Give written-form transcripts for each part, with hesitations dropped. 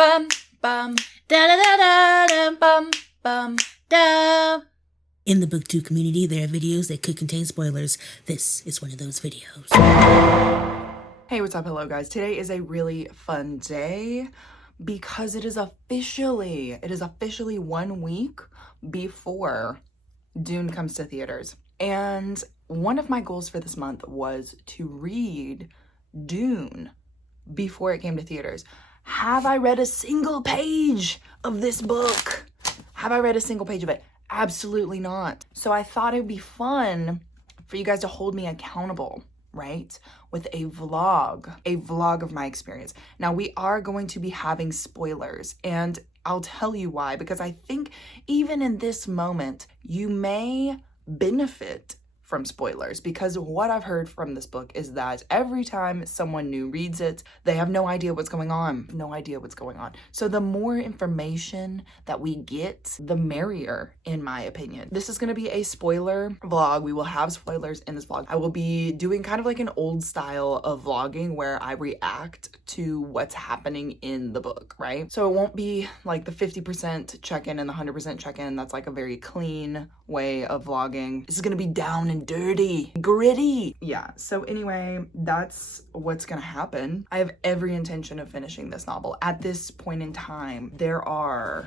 bum bum da da da da da bum bum da. In the BookTube community, there are videos that could contain spoilers. This is one of those videos. Hey, what's up? Hello, guys. Today is a really fun day because it is officially 1 week before Dune comes to theaters. And one of my goals for this month was to read Dune before it came to theaters. Have I read a single page of this book? Have I read a single page of it? Absolutely not. So I thought it'd be fun for you guys to hold me accountable, right? With a vlog of my experience. Now, we are going to be having spoilers, and I'll tell you why, because I think even in this moment, you may benefit from spoilers, because what I've heard from this book is that every time someone new reads it, they have no idea what's going on. So the more information that we get, the merrier, in my opinion. This is going to be a spoiler vlog. We will have spoilers in this vlog. I will be doing kind of like an old style of vlogging where I react to what's happening in the book, right? So it won't be like the 50% check-in and the 100% check-in. That's like a very clean way of vlogging. This is going to be down and dirty, gritty. Yeah, so anyway, that's what's gonna happen. I have every intention of finishing this novel. At this point in time, there are,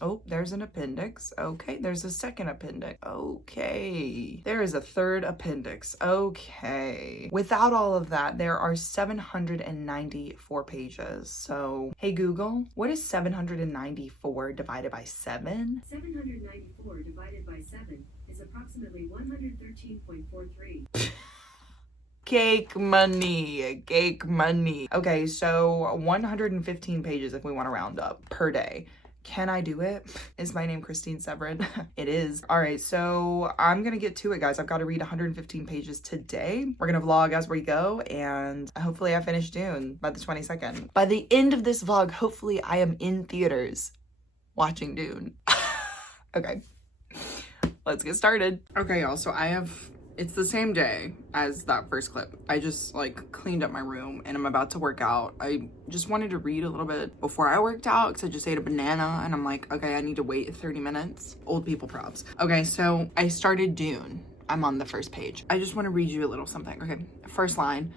oh, there's an appendix. Okay, there's a second appendix. Okay, there is a third appendix. Okay. Without all of that, there are 794 pages. So, hey Google, what is 794 divided by 7? 794 divided by 7 is approximately 113.43. Cake money. Okay, so 115 pages if we want to round up per day. Can I do it? Is my name Christine Severin? It is. All right, so I'm gonna get to it, guys. I've got to read 115 pages today. We're gonna vlog as we go, and hopefully I finish Dune by the 22nd. By the end of this vlog, hopefully I am in theaters watching Dune. Okay, let's get started. Okay, y'all, so it's the same day as that first clip. I just like cleaned up my room and I'm about to work out. I just wanted to read a little bit before I worked out because I just ate a banana and I'm like, okay, I need to wait 30 minutes. Old people props. Okay, so I started Dune. I'm on the first page. I just want to read you a little something. Okay, first line.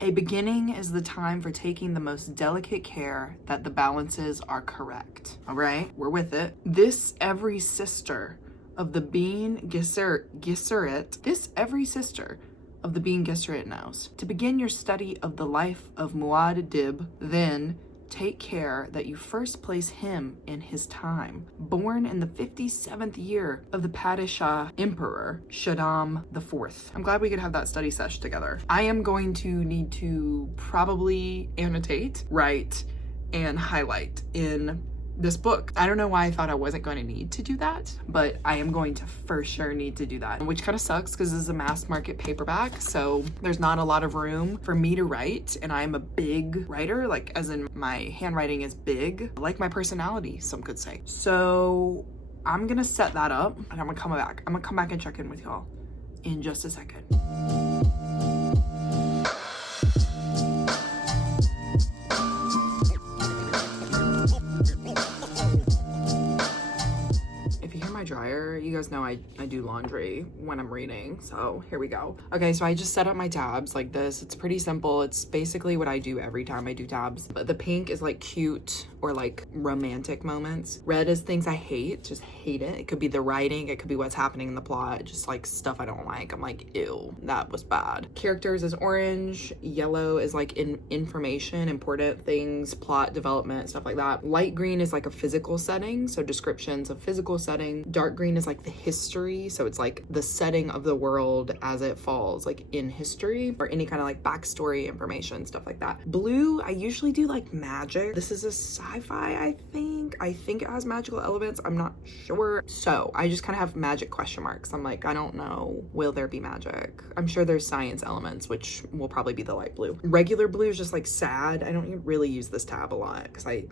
A beginning is the time for taking the most delicate care that the balances are correct. All right, we're with it. This every sister of the being Gesserit, this every sister of the being Gesserit knows. To begin your study of the life of Muad'Dib, then take care that you first place him in his time. Born in the 57th year of the Padishah Emperor, Shaddam IV. I'm glad we could have that study sesh together. I am going to need to probably annotate, write, and highlight in this book. I don't know why I thought I wasn't going to need to do that, but I am going to for sure need to do that, which kind of sucks because this is a mass market paperback, so there's not a lot of room for me to write, and I'm a big writer, like as in my handwriting is big, like my personality, some could say. So I'm gonna set that up and I'm gonna come back and check in with y'all in just a second. Dryer, you guys know I do laundry when I'm reading, so here we go. Okay, so I just set up my tabs like this. It's pretty simple. It's basically what I do every time I do tabs. But the pink is like cute or like romantic moments. Red is things I hate, just hate it. It could be the writing, it could be what's happening in the plot, just like stuff I don't like. I'm like, ew, that was bad. Characters is orange. Yellow is like information, important things, plot development, stuff like that. Light green is like a physical setting, so descriptions of physical setting. Dark green is like the history, so it's like the setting of the world as it falls, like in history, or any kind of like backstory information, stuff like that. Blue, I usually do like magic. This is a sci-fi, I think it has magical elements, I'm not sure. So I just kind of have magic question marks. I'm like, I don't know, will there be magic? I'm sure there's science elements, which will probably be the light blue. Regular blue is just like sad. I don't really use this tab a lot because I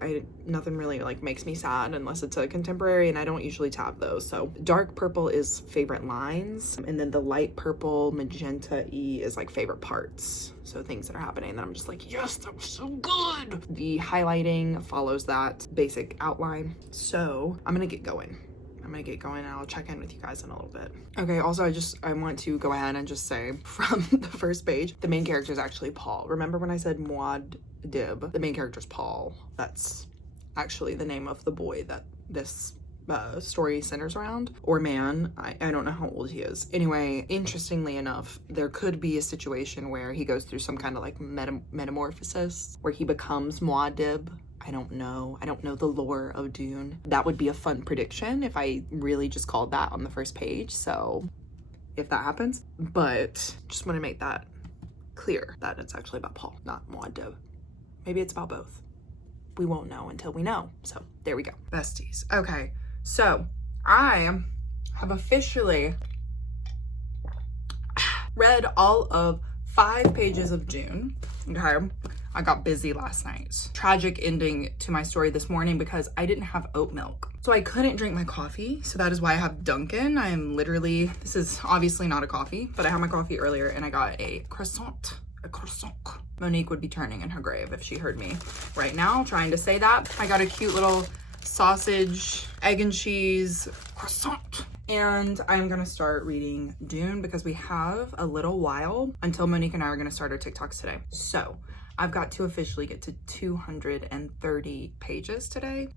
nothing really like makes me sad unless it's a contemporary, and I don't usually tab those. So dark dark purple is favorite lines, and then the light purple magenta-y is like favorite parts. So things that are happening that I'm just like, yes, that was so good. The highlighting follows that basic outline. So I'm gonna get going. And I'll check in with you guys in a little bit. Okay, also I want to go ahead and just say from the first page, the main character is actually Paul. Remember when I said Muad'Dib? The main character is Paul. That's actually the name of the boy that this story centers around, or man. I don't know how old he is. Anyway, interestingly enough, there could be a situation where he goes through some kind of like metamorphosis where he becomes Muad'Dib. I don't know the lore of Dune. That would be a fun prediction if I really just called that on the first page. So if that happens, but just want to make that clear that it's actually about Paul, not Muad'Dib. Maybe it's about both. We won't know until we know. So there we go. Besties. Okay, so I have officially read all of 5 pages of Dune. Okay, I got busy last night. Tragic ending to my story this morning because I didn't have oat milk. So I couldn't drink my coffee. So that is why I have Dunkin'. I am literally, this is obviously not a coffee, but I had my coffee earlier and I got a croissant. Monique would be turning in her grave if she heard me right now trying to say that. I got a cute little sausage, egg and cheese croissant. And I'm gonna start reading Dune because we have a little while until Monique and I are gonna start our TikToks today. So I've got to officially get to 230 pages today.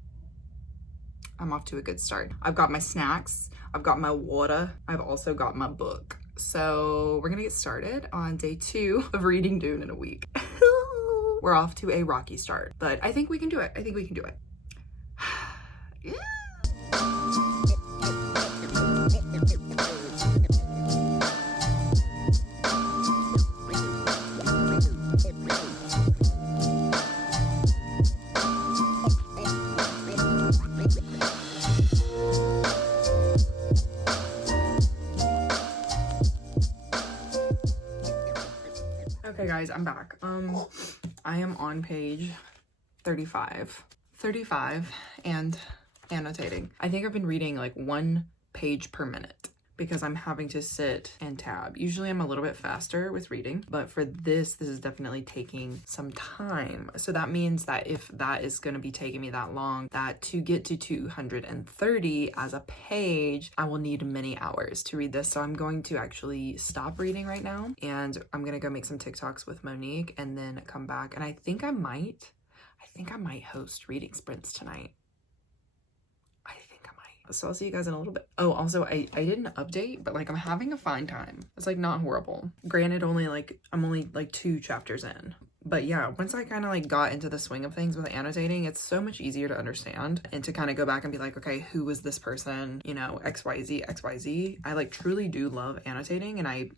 I'm off to a good start. I've got my snacks, I've got my water, I've also got my book. So we're gonna get started on day 2 of reading Dune in a week. We're off to a rocky start, but I think we can do it. Yeah. Okay guys, I'm back. I am on page 35 and annotating. I think I've been reading like 1 page per minute because I'm having to sit and tab. Usually I'm a little bit faster with reading, but for this is definitely taking some time. So that means that if that is going to be taking me that long, that to get to 230 as a page, I will need many hours to read this. So I'm going to actually stop reading right now and I'm going to go make some TikToks with Monique and then come back. And I think I might host reading sprints tonight. So I'll see you guys in a little bit. Oh, also I didn't update, but like I'm having a fine time. It's like not horrible. Granted, I'm only like 2 chapters in. But yeah, once I kind of like got into the swing of things with annotating, it's so much easier to understand and to kind of go back and be like, okay, who was this person? You know, XYZ. I like truly do love annotating and I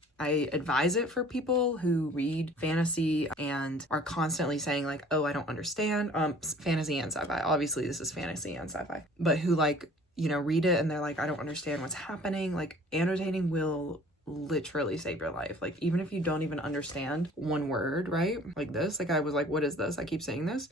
advise it for people who read fantasy and are constantly saying like, oh, I don't understand. Fantasy and sci-fi. Obviously this is fantasy and sci-fi. But who like, you know, read it and they're like, I don't understand what's happening. Like annotating will literally save your life. Like even if you don't even understand one word, right? Like this, like I was like, what is this? I keep saying this.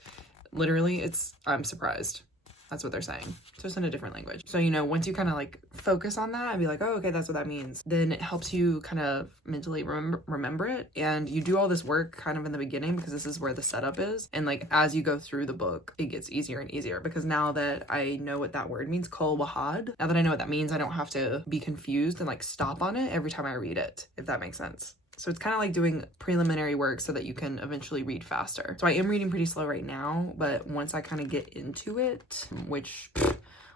Literally, I'm surprised. That's what they're saying. Just in a different language. So, you know, once you kind of like focus on that and be like, oh, okay, that's what that means. Then it helps you kind of mentally remember it. And you do all this work kind of in the beginning because this is where the setup is. And like, as you go through the book, it gets easier and easier because now that I know what that word means, kol wahad, now that I know what that means, I don't have to be confused and like stop on it every time I read it, if that makes sense. So it's kind of like doing preliminary work so that you can eventually read faster. So I am reading pretty slow right now, but once I kind of get into it, which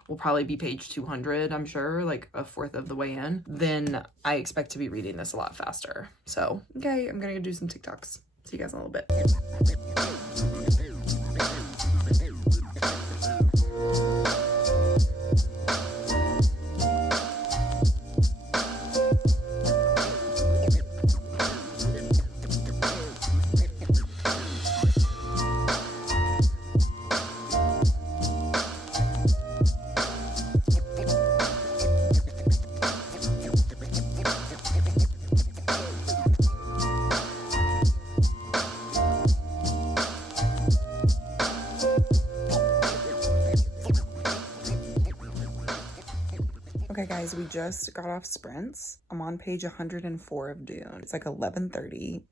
will probably be page 200, I'm sure, like a fourth of the way in, then I expect to be reading this a lot faster. So, okay, I'm gonna go do some TikToks. See you guys in a little bit. Guys, we just got off sprints. I'm on page 104 of Dune. It's like 11:30.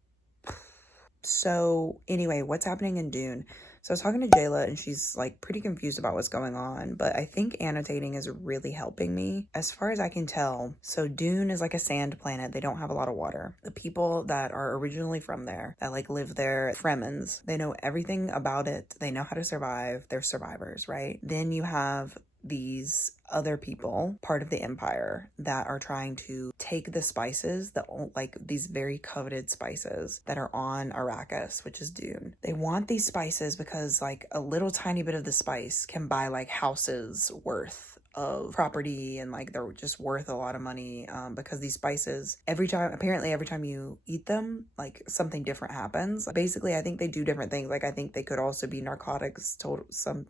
So anyway, what's happening in Dune? So I was talking to Jayla and she's like pretty confused about what's going on, but I think annotating is really helping me as far as I can tell. So Dune is like a sand planet. They don't have a lot of water. The people that are originally from there, that like live there, Fremens, they know everything about it. They know how to survive. They're survivors, right? Then you have these other people, part of the empire, that are trying to take the spices, like these very coveted spices that are on Arrakis, which is Dune. They want these spices because like a little tiny bit of the spice can buy like houses worth of property, and like they're just worth a lot of money, because these spices, every time you eat them, like something different happens. Basically, I think they do different things. Like I think they could also be narcotics, some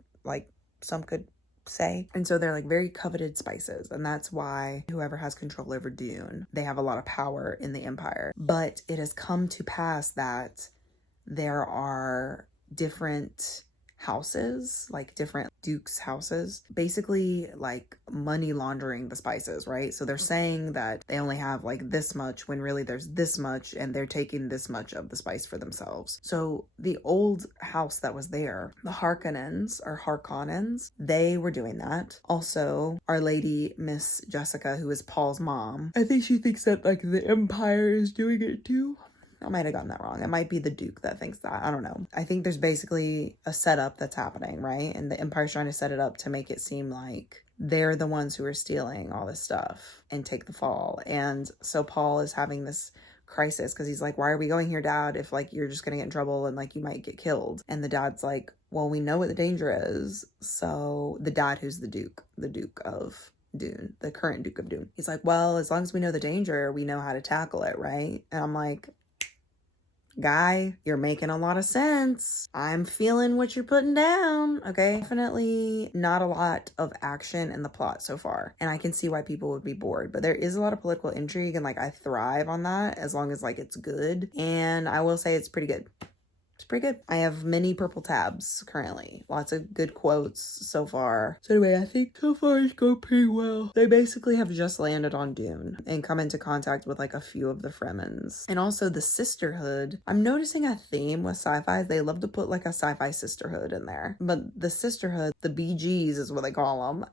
could say. And so they're like very coveted spices, and that's why whoever has control over Dune, they have a lot of power in the empire. But it has come to pass that there are different houses, like different dukes' houses, basically like money laundering the spices, right? So they're saying that they only have like this much when really there's this much, and they're taking this much of the spice for themselves. So the old house that was there, the Harkonnens, they were doing that. Also, Our Lady Miss Jessica, who is Paul's mom, I think she thinks that like the Empire is doing it too. I might have gotten that wrong. It might be the Duke that thinks that. I don't know. I think there's basically a setup that's happening, right? And the Empire's trying to set it up to make it seem like they're the ones who are stealing all this stuff and take the fall. And so Paul is having this crisis because he's like, why are we going here, Dad, if like you're just gonna get in trouble and like you might get killed? And the dad's like, well, we know what the danger is. So the dad, who's the Duke of Dune, the current Duke of Dune, he's like, well, as long as we know the danger, we know how to tackle it, right? And I'm like, guy, you're making a lot of sense. I'm feeling what you're putting down. Okay, definitely not a lot of action in the plot so far, and I can see why people would be bored, but there is a lot of political intrigue, and like I thrive on that as long as like it's good. And I will say it's pretty good. It's pretty good. I have many purple tabs currently. Lots of good quotes so far. So anyway, I think so far it's going pretty well. They basically have just landed on Dune and come into contact with like a few of the Fremens. And also the sisterhood. I'm noticing a theme with sci-fi. They love to put like a sci-fi sisterhood in there. But the sisterhood, the BGs is what they call them,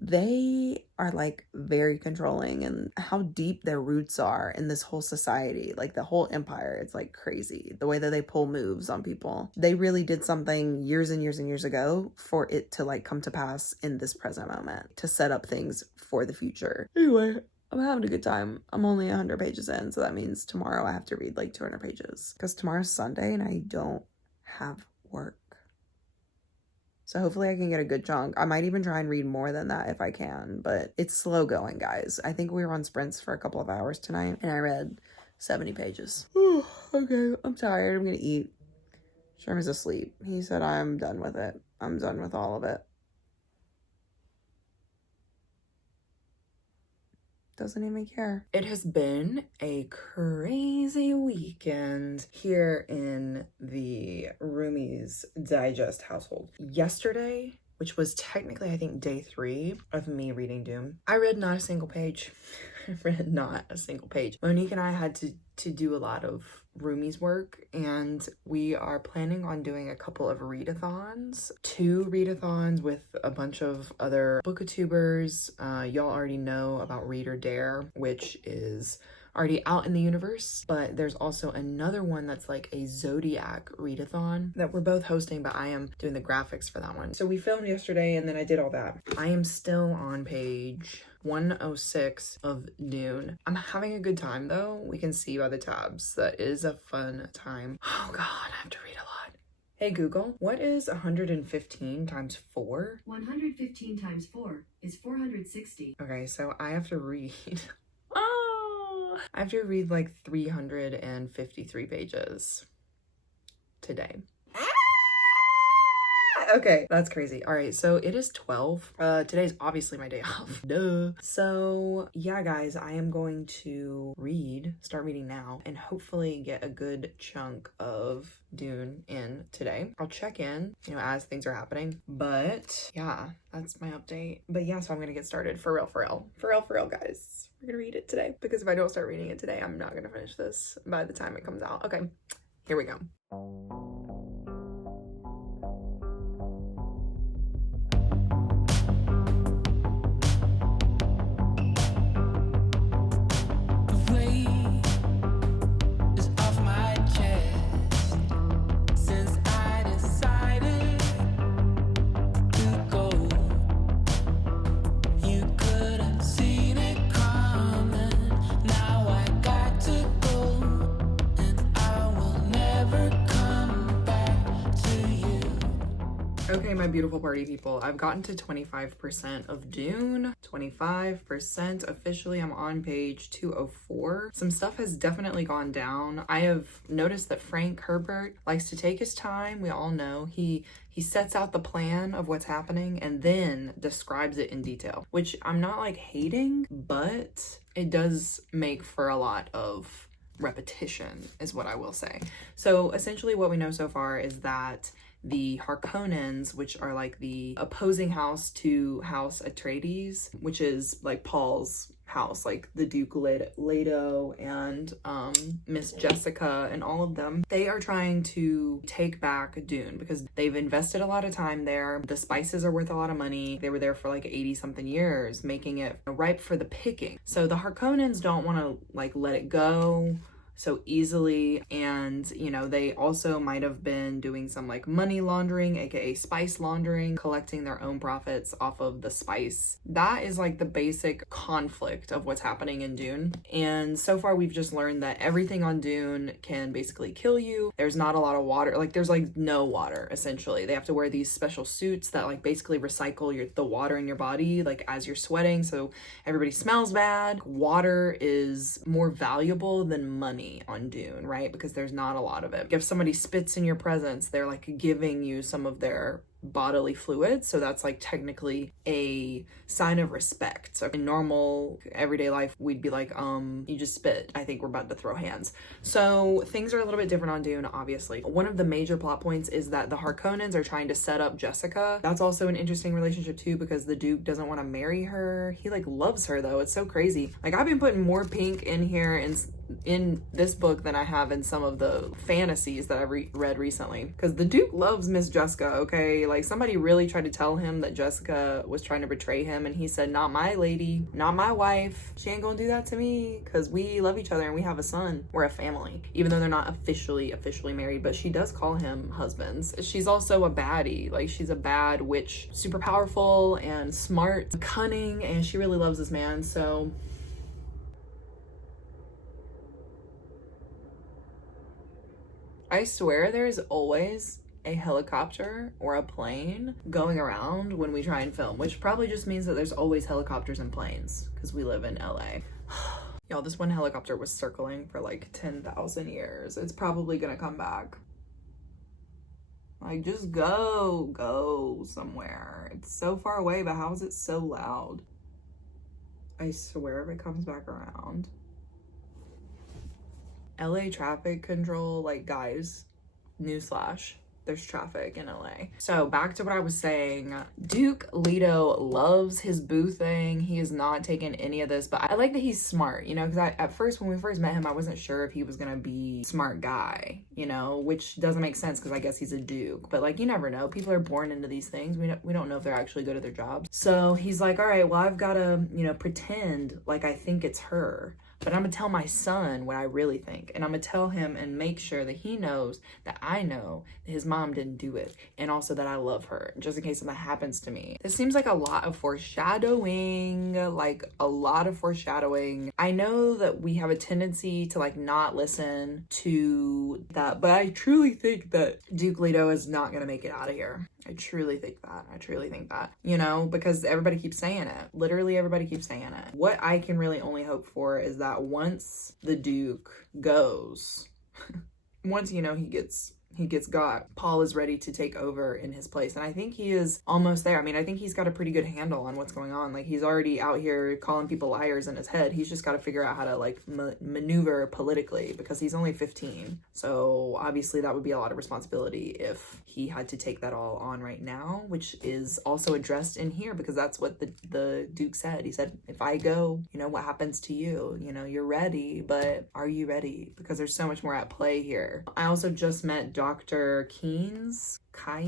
they are like very controlling, and how deep their roots are in this whole society, like the whole empire. It's like crazy the way that they pull moves on people. They really did something years and years and years ago for it to like come to pass in this present moment, to set up things for the future. Anyway, I'm having a good time. I'm only 100 pages in, so that means tomorrow I have to read like 200 pages because tomorrow's Sunday and I don't have work. So hopefully I can get a good chunk. I might even try and read more than that if I can, but it's slow going, guys. I think we were on sprints for a couple of hours tonight, and I read 70 pages. Okay, I'm tired. I'm gonna eat. Sherm is asleep. He said I'm done with it. I'm done with all of it. Doesn't even care. It has been a crazy weekend here in the Roomies Digest household. Yesterday, which was technically I think day 3 of me reading Dune, I read not a single page. I read not a single page. Monique and I had to do a lot of Roomies work, and we are planning on doing a couple of readathons, 2 readathons with a bunch of other booktubers. Y'all already know about Read or Dare, which is already out in the universe, but there's also another one that's like a Zodiac readathon that we're both hosting, but I am doing the graphics for that one. So we filmed yesterday and then I did all that. I am still on page 106 of Dune. I'm having a good time though. We can see by the tabs that is a fun time. Oh god, I have to read a lot. Hey Google, what is 115 times 4? 115 times 4 is 460. Okay, so I have to read I have to read like 353 pages today. Okay, that's crazy. All right, so it is 12. Today's obviously my day off. Duh. So yeah, guys, I am going to start reading now, and hopefully get a good chunk of Dune in today. I'll check in, as things are happening. But yeah, that's my update. But yeah, so I'm gonna get started for real, guys. We're gonna read it today, because if I don't start reading it today, I'm not gonna finish this by the time it comes out. Okay, here we go. Okay, my beautiful party people, I've gotten to 25% of Dune. 25% officially. I'm on page 204. Some stuff has definitely gone down. I have noticed that Frank Herbert likes to take his time. We all know he sets out the plan of what's happening and then describes it in detail, which I'm not like hating, but it does make for a lot of repetition is what I will say. So essentially what we know so far is that the Harkonnens, which are like the opposing house to House Atreides, which is like Paul's house, like the Duke Leto and Miss Jessica and all of them, they are trying to take back Dune because they've invested a lot of time there. The spices are worth a lot of money. They were there for like 80 something years, making it ripe for the picking. So the Harkonnens don't want to like let it go so easily, and they also might have been doing some like money laundering, aka spice laundering, collecting their own profits off of the spice. That is like the basic conflict of what's happening in Dune. And so far we've just learned that everything on Dune can basically kill you. There's not a lot of water, like there's like no water essentially. They have to wear these special suits that like basically recycle the water in your body like as you're sweating, so everybody smells bad. Water is more valuable than money on Dune, right? Because there's not a lot of it. If somebody spits in your presence, they're like giving you some of their bodily fluids, so that's like technically a sign of respect. So in normal everyday life we'd be like, you just spit, I think we're about to throw hands. So things are a little bit different on Dune, obviously. One of the major plot points is that the Harkonnens are trying to set up Jessica. That's also an interesting relationship too, because the Duke doesn't want to marry her. He like loves her though. It's so crazy. Like I've been putting more pink in here in this book than I have in some of the fantasies that I've read recently, because the Duke loves Miss Jessica. Okay, like somebody really tried to tell him that Jessica was trying to betray him, and he said, not my lady, not my wife, she ain't gonna do that to me, because we love each other and we have a son, we're a family, even though they're not officially married. But she does call him husbands. She's also a baddie, like she's a bad witch, super powerful and smart, cunning, and she really loves this man. So I swear there's always a helicopter or a plane going around when we try and film, which probably just means that there's always helicopters and planes because we live in LA. Y'all, this one helicopter was circling for like 10,000 years. It's probably gonna come back. Like, just go somewhere. It's so far away, but how is it so loud? I swear if it comes back around. LA traffic control, like guys, newsflash, there's traffic in LA. So back to what I was saying, Duke Leto loves his boo thing. He is not taking any of this, but I like that he's smart, because at first, when we first met him, I wasn't sure if he was gonna be smart guy, which doesn't make sense because I guess he's a Duke, but like, you never know. People are born into these things. We don't know if they're actually good at their jobs. So he's like, all right, well, I've gotta, pretend like I think it's her. But I'm gonna tell my son what I really think, and I'm gonna tell him and make sure that he knows that I know that his mom didn't do it, and also that I love her, just in case something happens to me. This seems like a lot of foreshadowing, I know that we have a tendency to like not listen to that, but I truly think that Duke Leto is not gonna make it out of here. I truly think that, because everybody keeps saying it. Literally everybody keeps saying it. What I can really only hope for is that once the Duke goes, once, he gets he gets got, Paul is ready to take over in his place. And I think he is almost there. I mean, I think he's got a pretty good handle on what's going on. Like, he's already out here calling people liars in his head. He's just got to figure out how to like maneuver politically, because he's only 15. So obviously that would be a lot of responsibility if he had to take that all on right now, which is also addressed in here, because that's what the Duke said. He said, if I go, you know, what happens to you? You know, you're ready, but are you ready? Because there's so much more at play here. I also just met Dr. Keynes. I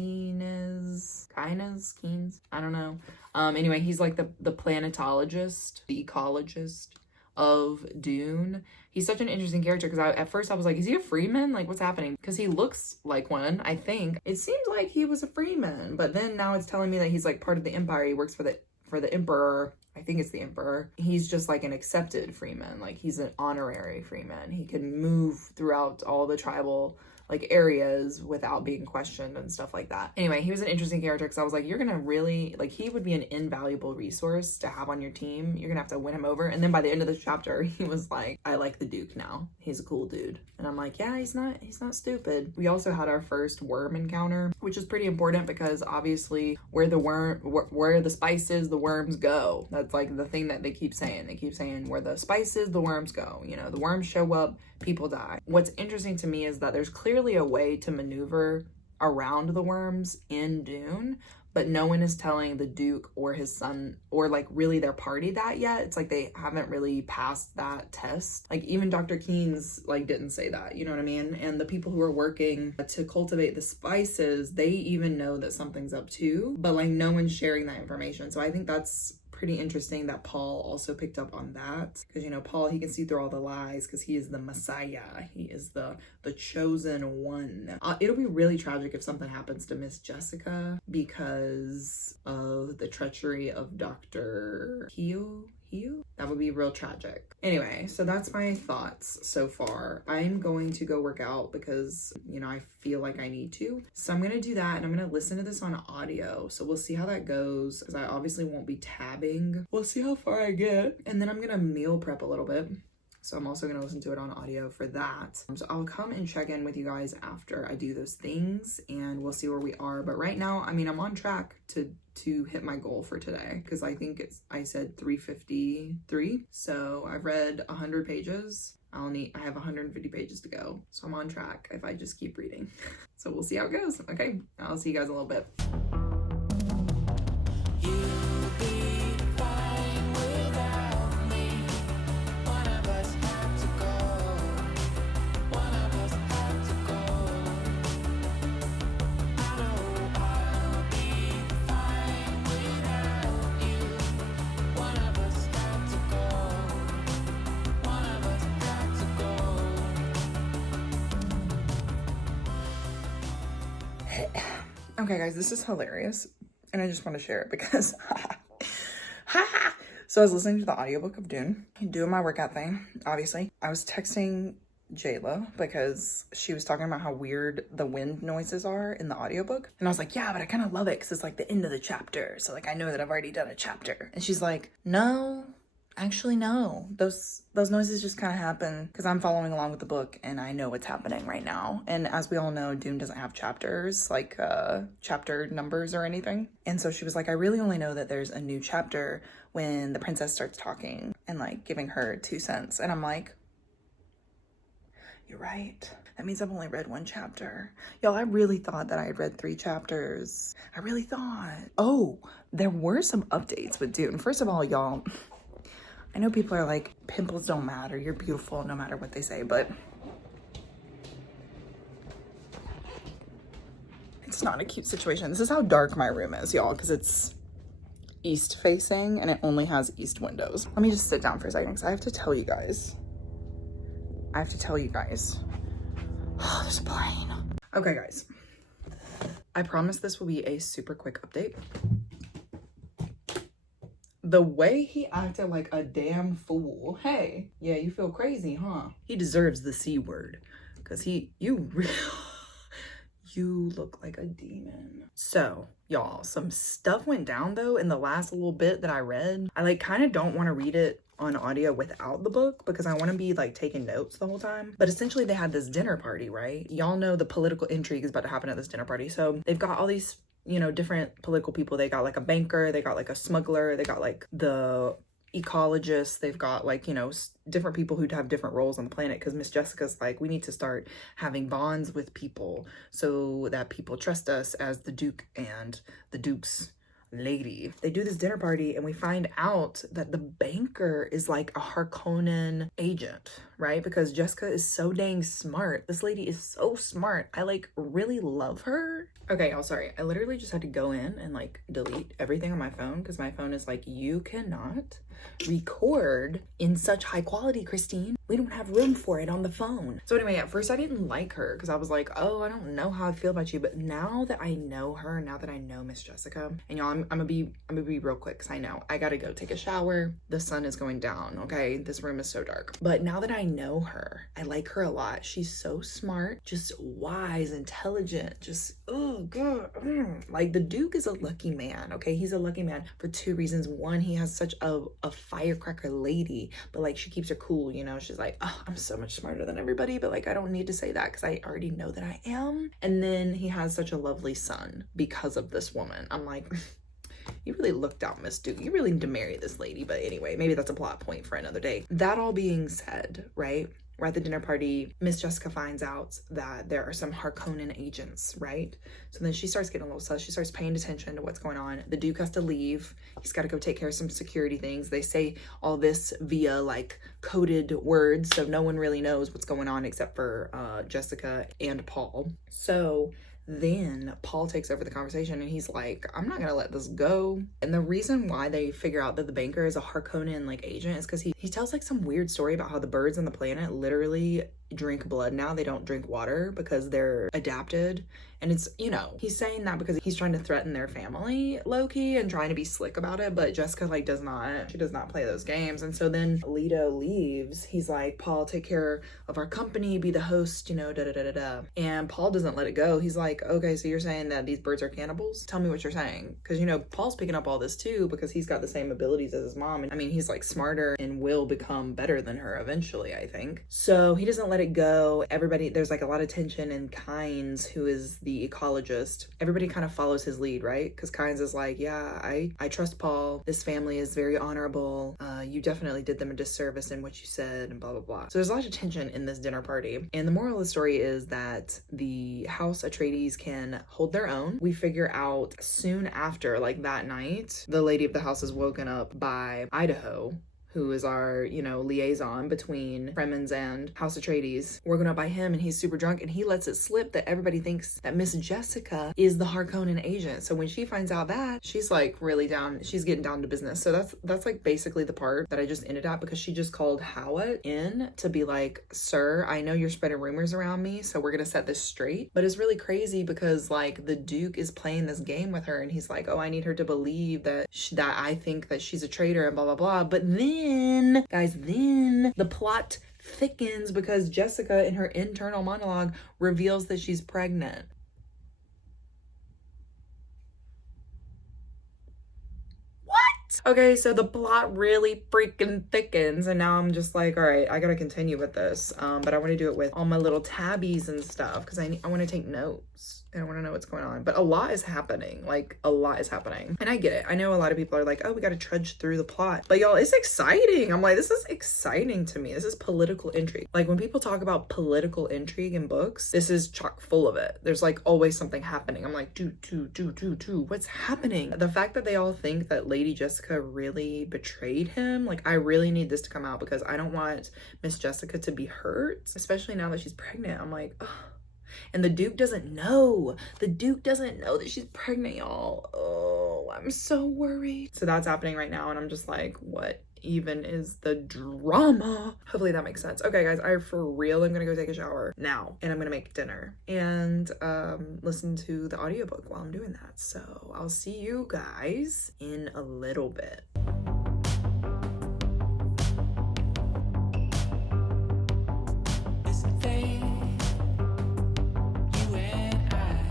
don't know. Anyway, he's like the planetologist, the ecologist of Dune. He's such an interesting character, because at first I was like, is he a freeman? Like, what's happening? Because he looks like one, I think. It seems like he was a freeman, but then now it's telling me that he's like part of the Empire. He works for the Emperor. I think it's the Emperor. He's just like an accepted freeman. Like, he's an honorary freeman. He can move throughout all the tribal like areas without being questioned and stuff like that. Anyway, he was an interesting character, because I was like, you're gonna really, like, he would be an invaluable resource to have on your team. You're gonna have to win him over. And then by the end of the chapter, he was like, I like the Duke now. He's a cool dude. And I'm like, yeah, he's not stupid. We also had our first worm encounter, which is pretty important, because obviously where the spice is, the worms go. That's like the thing that they keep saying. They keep saying where the spice is, the worms go. You know, the worms show up, people die. What's interesting to me is that there's clearly a way to maneuver around the worms in Dune, but no one is telling the Duke or his son, or like really their party, that yet. It's like they haven't really passed that test. Like, even Dr. Keynes like didn't say that, you know what I mean? And the people who are working to cultivate the spices, they even know that something's up too, but like no one's sharing that information. So I think that's pretty interesting that Paul also picked up on that, because, you know, Paul, he can see through all the lies, because he is the Messiah. He is the chosen one. It'll be really tragic if something happens to Miss Jessica because of the treachery of Dr. Hugh. That would be real tragic. Anyway, so that's my thoughts so far. I'm going to go work out because, you know, I feel like I need to. So I'm going to do that, and I'm going to listen to this on audio. So we'll see how that goes, because I obviously won't be tabbing. We'll see how far I get. And then I'm going to meal prep a little bit. So I'm also going to listen to it on audio for that. So I'll come and check in with you guys after I do those things, and we'll see where we are. But right now, I mean, I'm on track to hit my goal for today, because I think I said 353. So I've read 100 pages. I have 150 pages to go. So I'm on track if I just keep reading. So we'll see how it goes. Okay, I'll see you guys in a little bit. Okay, guys, this is hilarious, and I just want to share it because so I was listening to the audiobook of Dune, doing my workout thing, obviously. I was texting Jayla because she was talking about how weird the wind noises are in the audiobook, and I was like, yeah, but I kind of love it because it's like the end of the chapter, so like I know that I've already done a chapter. And she's like, no, actually no, those noises just kind of happen because I'm following along with the book and I know what's happening right now. And as we all know, Dune doesn't have chapters, like chapter numbers or anything. And so she was like, I really only know that there's a new chapter when the princess starts talking and like giving her 2 cents. And I'm like, you're right. That means I've only read 1 chapter. Y'all, I really thought that I had read 3 chapters. I really thought. Oh, there were some updates with Dune. First of all, y'all, I know people are like, pimples don't matter. You're beautiful no matter what they say, but it's not a cute situation. This is how dark my room is, y'all, because it's east facing and it only has east windows. Let me just sit down for a second because I have to tell you guys. Oh, there's a plane. Okay, guys. I promise this will be a super quick update. The way he acted like a damn fool. Hey, yeah, you feel crazy, huh? He deserves the C word. Because you You look like a demon. So, y'all, some stuff went down though in the last little bit that I read. I like kind of don't want to read it on audio without the book because I want to be like taking notes the whole time. But essentially they had this dinner party, right? Y'all know the political intrigue is about to happen at this dinner party. So they've got all these, you know, different political people. They got like a banker, they got like a smuggler, they got like the ecologists, they've got like, you know, different people who have different roles on the planet, because Miss Jessica's like, we need to start having bonds with people so that people trust us as the Duke and the Duke's lady. They do this dinner party and we find out that the banker is like a Harkonnen agent, right? Because Jessica is so dang smart. This lady is so smart. I like really love her. Okay, y'all, sorry. I literally just had to go in and like delete everything on my phone because my phone is like, you cannot record in such high quality, Christine. We don't have room for it on the phone. So anyway, at first I didn't like her because I was like, oh, I don't know how I feel about you. But now that I know her, now that I know Miss Jessica, and y'all, I'm gonna be real quick because I know I gotta go take a shower. The sun is going down, okay? This room is so dark. But now that I know her, I like her a lot. She's so smart, just wise, intelligent, just, oh god. Like the Duke is a lucky man, okay? He's a lucky man for two reasons. One, he has such a firecracker lady, but like she keeps her cool, you know? She's like, oh, I'm so much smarter than everybody, but like I don't need to say that because I already know that I am. And then he has such a lovely son because of this woman. I'm like, you really looked out, Miss Duke. You really need to marry this lady. But anyway, maybe that's a plot point for another day. That all being said, right? We're at the dinner party. Miss Jessica finds out that there are some Harkonnen agents, right? So then she starts getting a little sus. She starts paying attention to what's going on. The Duke has to leave. He's got to go take care of some security things. They say all this via like coded words, so no one really knows what's going on except for Jessica and Paul. So then Paul takes over the conversation and he's like, I'm not gonna let this go. And the reason why they figure out that the banker is a Harkonnen like agent is because he tells like some weird story about how the birds on the planet literally drink blood now. They don't drink water because they're adapted. And it's, you know, he's saying that because he's trying to threaten their family low-key and trying to be slick about it, but Jessica like does not play those games. And so then Leto leaves. He's like, Paul, take care of our company, be the host, you know, da-da-da-da-da. And Paul doesn't let it go. He's like, okay, so you're saying that these birds are cannibals? Tell me what you're saying. Because, you know, Paul's picking up all this too because he's got the same abilities as his mom. And I mean, he's like smarter and will become better than her eventually, I think. So he doesn't let it go. Everybody, there's like a lot of tension, and Kynes, who is the ecologist, everybody kind of follows his lead, right? Because Kynes is like, yeah, I trust Paul. This family is very honorable. You definitely did them a disservice in what you said and blah, blah, blah. So there's a lot of tension in this dinner party. And the moral of the story is that the House Atreides can hold their own. We figure out soon after, like that night, the lady of the house is woken up by Idaho, who is our, you know, liaison between Fremens and House Atreides. We're gonna by him, and he's super drunk, and he lets it slip that everybody thinks that Miss Jessica is the Harkonnen agent. So when she finds out that, she's like really down, she's getting down to business. So that's like basically the part that I just ended at, because she just called Howat in to be like, sir, I know you're spreading rumors around me, so we're gonna set this straight. But it's really crazy because like the Duke is playing this game with her, and he's like, oh, I need her to believe that that I think that she's a traitor and blah, blah, blah. But then, guys, then the plot thickens because Jessica in her internal monologue reveals that she's pregnant. Okay, so the plot really freaking thickens, and now I'm just like, all right, I gotta continue with this, but I want to do it with all my little tabbies and stuff because I want to take notes and I want to know what's going on. But a lot is happening, like a lot is happening, and I get it. I know a lot of people are like, oh, we gotta trudge through the plot, but y'all, it's exciting. I'm like, this is exciting to me. This is political intrigue. Like when people talk about political intrigue in books, this is chock full of it. There's like always something happening. I'm like, what's happening? The fact that they all think that Lady Jessica really betrayed him, like I really need this to come out because I don't want Miss Jessica to be hurt, especially now that she's pregnant. I'm like, ugh. And the Duke doesn't know. The Duke doesn't know that she's pregnant, y'all. Oh, I'm so worried. So that's happening right now, and I'm just like, what even is the drama? Hopefully that makes sense. Okay, guys, I for real am gonna go take a shower now, and I'm gonna make dinner and listen to the audiobook while I'm doing that. So I'll see you guys in a little bit. This thing, you and I.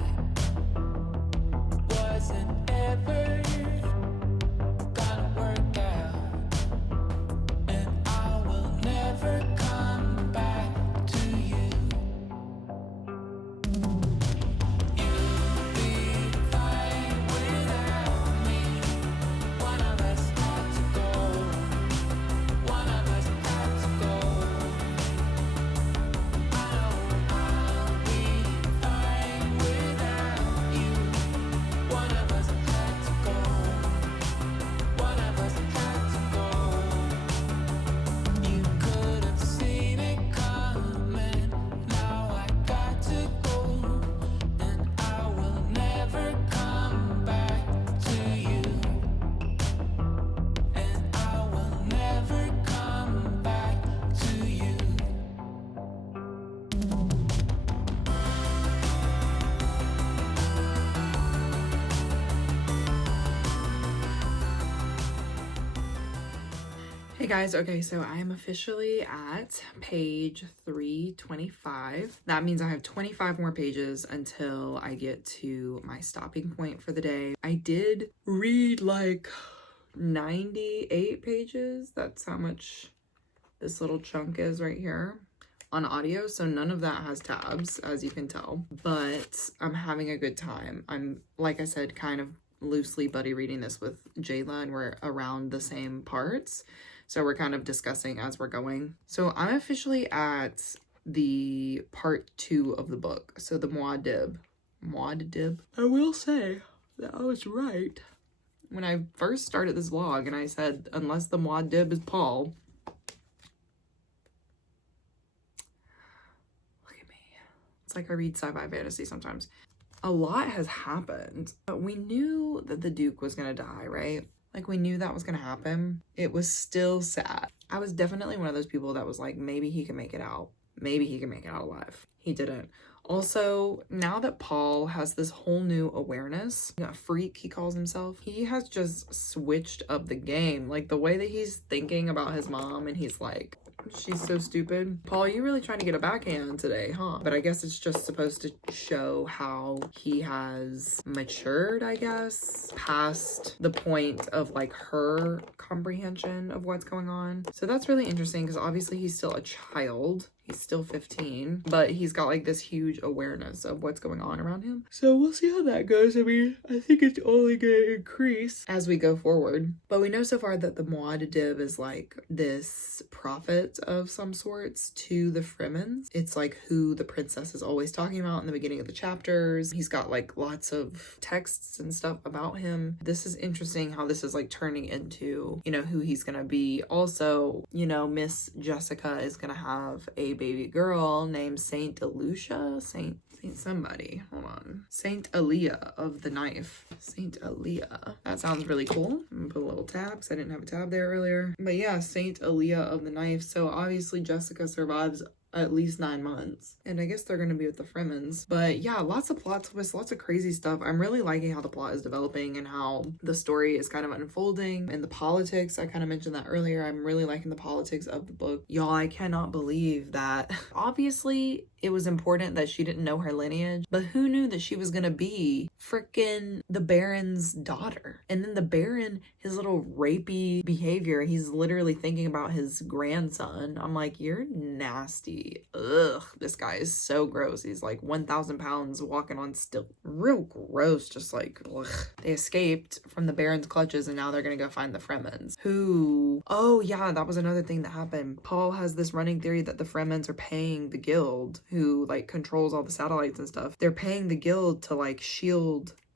guys, okay, so I am officially at page 325. That means I have 25 more pages until I get to my stopping point for the day. I did read like 98 pages. That's how much this little chunk is right here on audio, so none of that has tabs, as you can tell, but I'm having a good time. I'm, like I said, kind of loosely buddy reading this with Jayla, and we're around the same parts, so we're kind of discussing as we're going. So I'm officially at the part 2 of the book, so the Muad'Dib. I will say that I was right when I first started this vlog and I said, unless the Muad'Dib is Paul. Look at me. It's like I read sci-fi fantasy sometimes. A lot has happened, but we knew that the Duke was gonna die, right? Like, we knew that was gonna happen. It was still sad. I was definitely one of those people that was like, maybe he can make it out. Maybe he can make it out alive. He didn't. Also, now that Paul has this whole new awareness, a freak he calls himself, he has just switched up the game. Like, the way that he's thinking about his mom, and he's like, she's so stupid. Paul, you really trying to get a backhand today, huh? But I guess it's just supposed to show how he has matured, I guess, past the point of like her comprehension of what's going on. So that's really interesting because obviously he's still a child. He's still 15, but he's got like this huge awareness of what's going on around him. So we'll see how that goes. I mean, I think it's only gonna increase as we go forward. But we know so far that the Muad'Dib is like this prophet of some sorts to the Fremens. It's like who the princess is always talking about in the beginning of the chapters. He's got like lots of texts and stuff about him. This is interesting how this is like turning into, you know, who he's gonna be. Also, you know, Miss Jessica is gonna have a baby girl named Saint Elucia, Saint somebody, hold on, Saint Aaliyah of the Knife. Saint Aaliyah, that sounds really cool. I'm gonna put a little tab because I didn't have a tab there earlier, but yeah, Saint Aaliyah of the Knife. So obviously Jessica survives at least 9 months, and I guess they're gonna be with the Fremens. But yeah, lots of plot twists, lots of crazy stuff. I'm really liking how the plot is developing and how the story is kind of unfolding, and the politics, I kind of mentioned that earlier. I'm really liking the politics of the book. Y'all, I cannot believe that obviously it was important that she didn't know her lineage, but who knew that she was gonna be freaking the Baron's daughter? And then the Baron, his little rapey behavior, he's literally thinking about his grandson. I'm like, you're nasty. Ugh, this guy is so gross. He's like 1,000 pounds walking on stilt. Real gross, just like, ugh. They escaped from the Baron's clutches and now they're gonna go find the Fremens. Who, oh yeah, that was another thing that happened. Paul has this running theory that the Fremens are paying the guild, who like controls all the satellites and stuff. They're paying the guild to like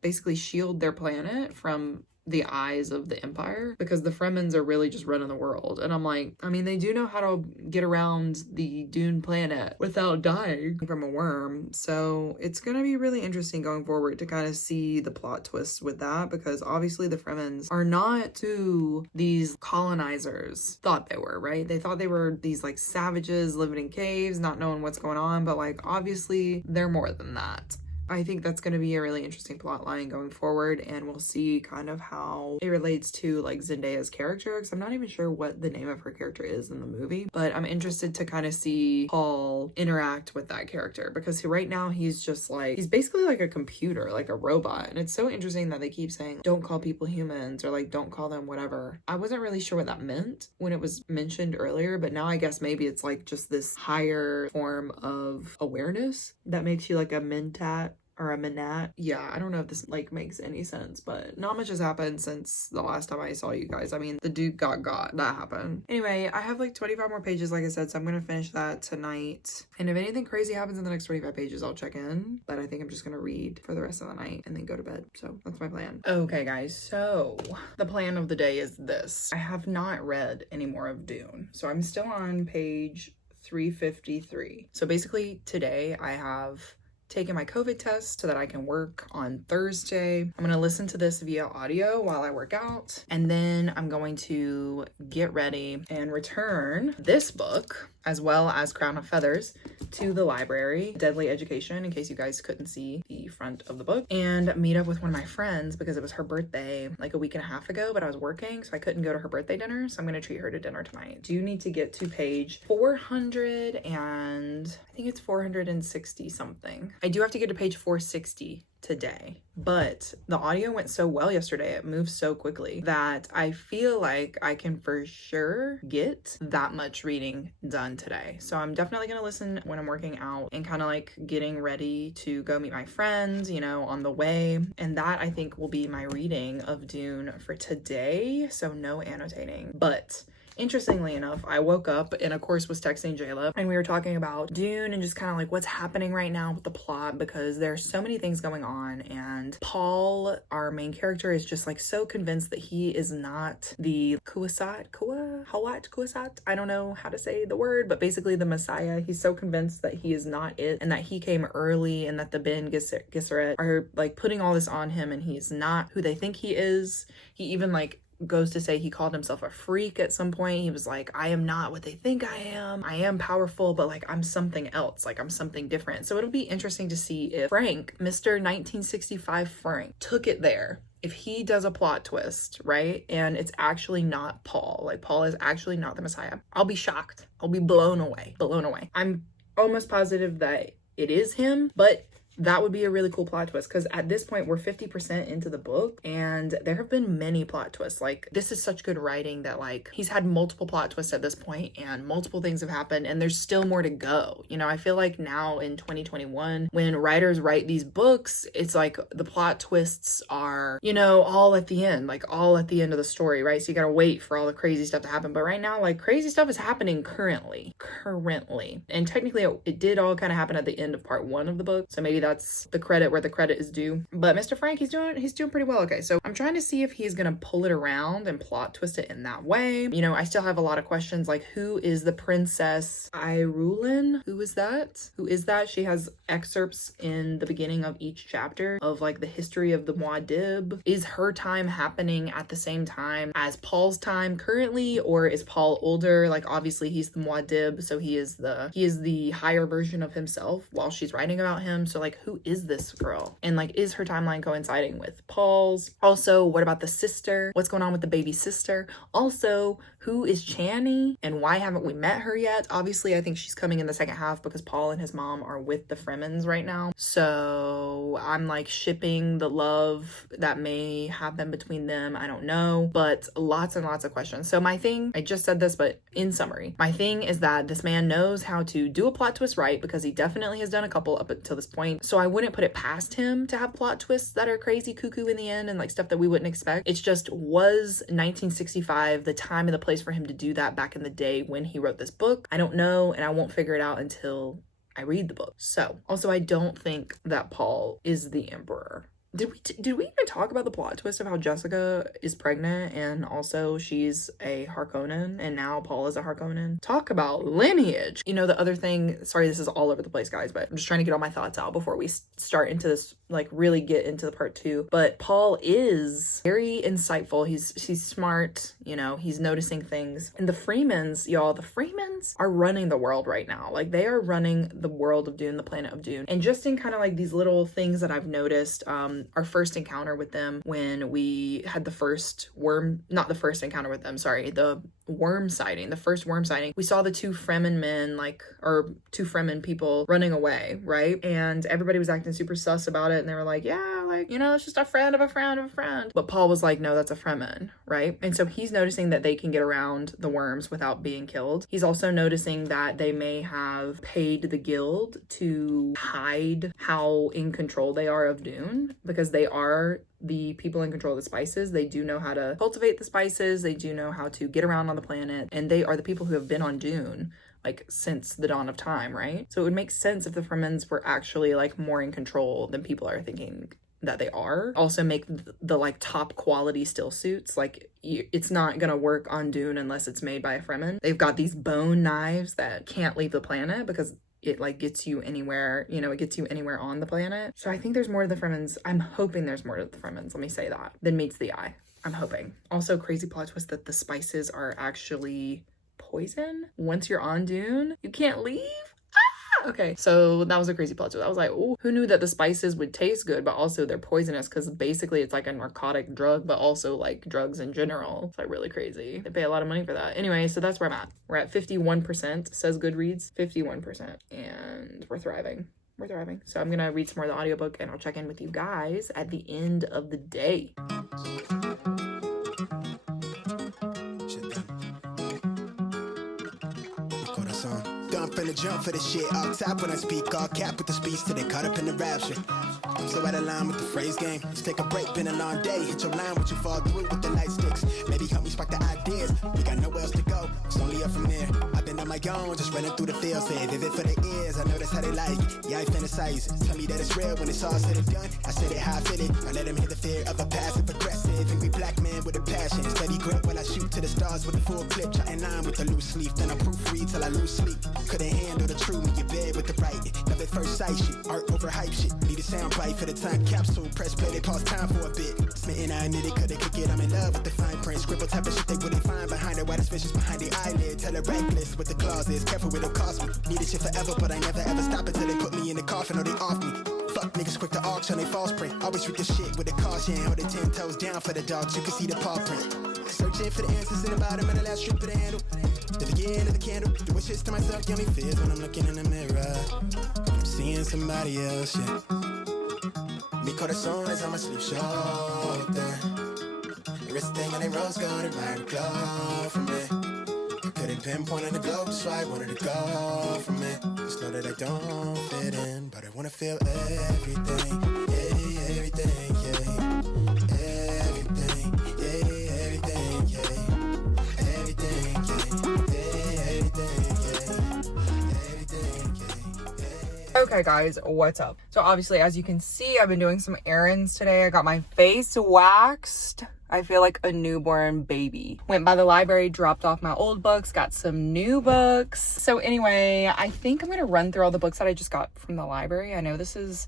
basically shield their planet from the eyes of the Empire, because the Fremens are really just running the world. And I'm like, I mean, they do know how to get around the Dune planet without dying from a worm. So it's gonna be really interesting going forward to kind of see the plot twists with that, because obviously the Fremens are not who these colonizers thought they were, right? They thought they were these like savages living in caves, not knowing what's going on, but like obviously they're more than that. I think that's going to be a really interesting plot line going forward, and we'll see kind of how it relates to like Zendaya's character, because I'm not even sure what the name of her character is in the movie, but I'm interested to kind of see Paul interact with that character, because right now he's just like, he's basically like a computer, like a robot. And it's so interesting that they keep saying don't call people humans, or like don't call them whatever. I wasn't really sure what that meant when it was mentioned earlier, but now I guess maybe it's like just this higher form of awareness that makes you like a mentat or a Manat. Yeah, I don't know if this like makes any sense, but not much has happened since the last time I saw you guys. I mean, the Duke got. That happened. Anyway, I have like 25 more pages, like I said, so I'm gonna finish that tonight. And if anything crazy happens in the next 25 pages, I'll check in. But I think I'm just gonna read for the rest of the night and then go to bed. So that's my plan. Okay, guys, so the plan of the day is this. I have not read any more of Dune, so I'm still on page 353. So basically today I have taking my COVID test so that I can work on Thursday. I'm going to listen to this via audio while I work out. And then I'm going to get ready and return this book, as well as Crown of Feathers, to the library, Deadly Education, in case you guys couldn't see the front of the book, and meet up with one of my friends because it was her birthday like a week and a half ago, but I was working, so I couldn't go to her birthday dinner. So I'm going to treat her to dinner tonight. Do need to get to page 400 and I think it's 460 something. I do have to get to page 460 today, but the audio went so well yesterday, it moved so quickly that I feel like I can for sure get that much reading done today. So I'm definitely gonna listen when I'm working out and kind of like getting ready to go meet my friends, you know, on the way. And that I think will be my reading of Dune for today. So no annotating, but interestingly enough, I woke up and of course was texting Jayla and we were talking about Dune and just kind of like what's happening right now with the plot, because there's so many things going on, and Paul, our main character, is just like so convinced that he is not the Kuasat, I don't know how to say the word, but basically the Messiah. He's so convinced that he is not it and that he came early and that the Ben Gesserit are like putting all this on him and he's not who they think he is. He even like goes to say he called himself a freak at some point. He was like, I am not what they think I am. I am powerful, but like I'm something else. Like I'm something different. So it'll be interesting to see if Frank, Mr. 1965 Frank, took it there. If he does a plot twist, right? And it's actually not Paul. Like Paul is actually not the Messiah. I'll be shocked. I'll be blown away. I'm almost positive that it is him, but that would be a really cool plot twist, because at this point we're 50% into the book and there have been many plot twists. Like this is such good writing that like he's had multiple plot twists at this point and multiple things have happened and there's still more to go. You know, I feel like now in 2021 when writers write these books, it's like the plot twists are, you know, all at the end, like all at the end of the story, right? So you gotta wait for all the crazy stuff to happen. But right now, like crazy stuff is happening currently. And technically it did all kind of happen at the end of part 1 of the book. So maybe that's the credit where the credit is due. But Mr. Frank, he's doing pretty well. Okay, so I'm trying to see if he's gonna pull it around and plot twist it in that way. You know, I still have a lot of questions like, who is the Princess Irulan? Who is that? She has excerpts in the beginning of each chapter of like the history of the Muad'Dib. Is her time happening at the same time as Paul's time currently, or is Paul older? Like obviously he's the Muad'Dib, so he is the higher version of himself while she's writing about him. So like, who is this girl? And like, is her timeline coinciding with Paul's? Also, what about the sister? What's going on with the baby sister? Also, who is Chani and why haven't we met her yet? Obviously, I think she's coming in the second half because Paul and his mom are with the Fremens right now. So I'm like shipping the love that may happen between them. I don't know, but lots and lots of questions. So my thing, I just said this, but in summary, my thing is that this man knows how to do a plot twist right, because he definitely has done a couple up until this point. So I wouldn't put it past him to have plot twists that are crazy cuckoo in the end and like stuff that we wouldn't expect. It's just, was 1965 the time and the place for him to do that back in the day when he wrote this book? I don't know, and I won't figure it out until I read the book. So also, I don't think that Paul is the emperor. Did we even talk about the plot twist of how Jessica is pregnant and also she's a Harkonnen and now Paul is a Harkonnen? Talk about lineage. You know, the other thing, sorry, this is all over the place, guys, but I'm just trying to get all my thoughts out before we start into this, like really get into the part 2. But Paul is very insightful. He's smart, you know, he's noticing things. And the Fremens, y'all, the Fremens are running the world right now. Like they are running the world of Dune, the planet of Dune. And just in kind of like these little things that I've noticed, our first encounter with them when we had the first worm sighting, we saw the 2 Fremen men, or 2 Fremen people running away, right? And everybody was acting super sus about it, and they were like, yeah, like, you know, it's just a friend of a friend of a friend. But Paul was like, no, that's a Fremen, right? And so he's noticing that they can get around the worms without being killed. He's also noticing that they may have paid the guild to hide how in control they are of Dune, because they are the people in control of the spices. They do know how to cultivate the spices. They do know how to get around on the planet. And they are the people who have been on Dune like since the dawn of time, right? So it would make sense if the Fremens were actually like more in control than people are thinking that they are. Also make the like top quality still suits. Like it's not gonna work on Dune unless it's made by a Fremen. They've got these bone knives that can't leave the planet because it like gets you anywhere, you know, it gets you anywhere on the planet. So I think there's more to the Fremens. I'm hoping there's more to the Fremens, let me say that, than meets the eye. I'm hoping. Also, crazy plot twist that the spices are actually poison. Once you're on Dune, you can't leave. Okay, so that was a crazy plot twist. I was like, oh, who knew that the spices would taste good, but also they're poisonous, because basically it's like a narcotic drug, but also like drugs in general. It's like really crazy. They pay a lot of money for that. Anyway, so that's where I'm at. We're at 51%, says Goodreads, 51%, and we're thriving. We're thriving. So I'm gonna read some more of the audiobook, and I'll check in with you guys at the end of the day. Finna jump for the shit, all top when I speak, all cap with the speech till they caught up in the rapture. I'm so out of line with the phrase game. Let's take a break, been a long day. Hit your line, what you fall through with the light sticks. Maybe help me spark the ideas. We got nowhere else to go, it's only up from there. I've been on my own, just running through the field. Say vivid for the ears, I know that's how they like it. Yeah, I fantasize it. Tell me that it's real when it's all said and done. I said it how I feel it. I let them hit the fear of a passive aggressive. Angry black man with a passion. Steady grip while I shoot to the stars with a full clip. Chatting line with a loose leaf. Then I proofread till I lose sleep. Couldn't handle the truth when you bed with the right. Love at first sight shit, art over hype shit. Need a sound bite for the time capsule. Press play, they pause time for a bit. Smitten, I admit it, couldn't kick it. I'm in love with the fine print. Scribble type of shit they wouldn't find behind it. Why the vicious behind the eyelid. Tell it reckless with the clauses. Careful it'll cost me. Need this shit forever, but I never ever stop until they put me in the coffin or they off me. Fuck niggas quick to auction, they false print. Always treat the shit with a caution. Hold it 10 toes down for the dogs, you can see the paw print. Searching for the answers in the bottom of the last strip of the handle. The beginning of the candle. Doing shits to myself, give me fears when I'm looking in the mirror. I'm seeing somebody else, yeah. Mi corazón is on my sleeve shoulder. Everything on the rose gold and my glow from me. I couldn't pinpoint on the globe, that's why I wanted to go from it. Just know that I don't fit in, but I wanna feel everything, yeah, everything, yeah. Everything, yeah, everything, yeah. Everything, yeah, everything, yeah. Everything, yeah. Okay guys, what's up? So obviously, as you can see, I've been doing some errands today. I got my face waxed. I feel like a newborn baby. Went by the library, dropped off my old books, got some new books. So anyway, I think I'm gonna run through all the books that I just got from the library. I know this is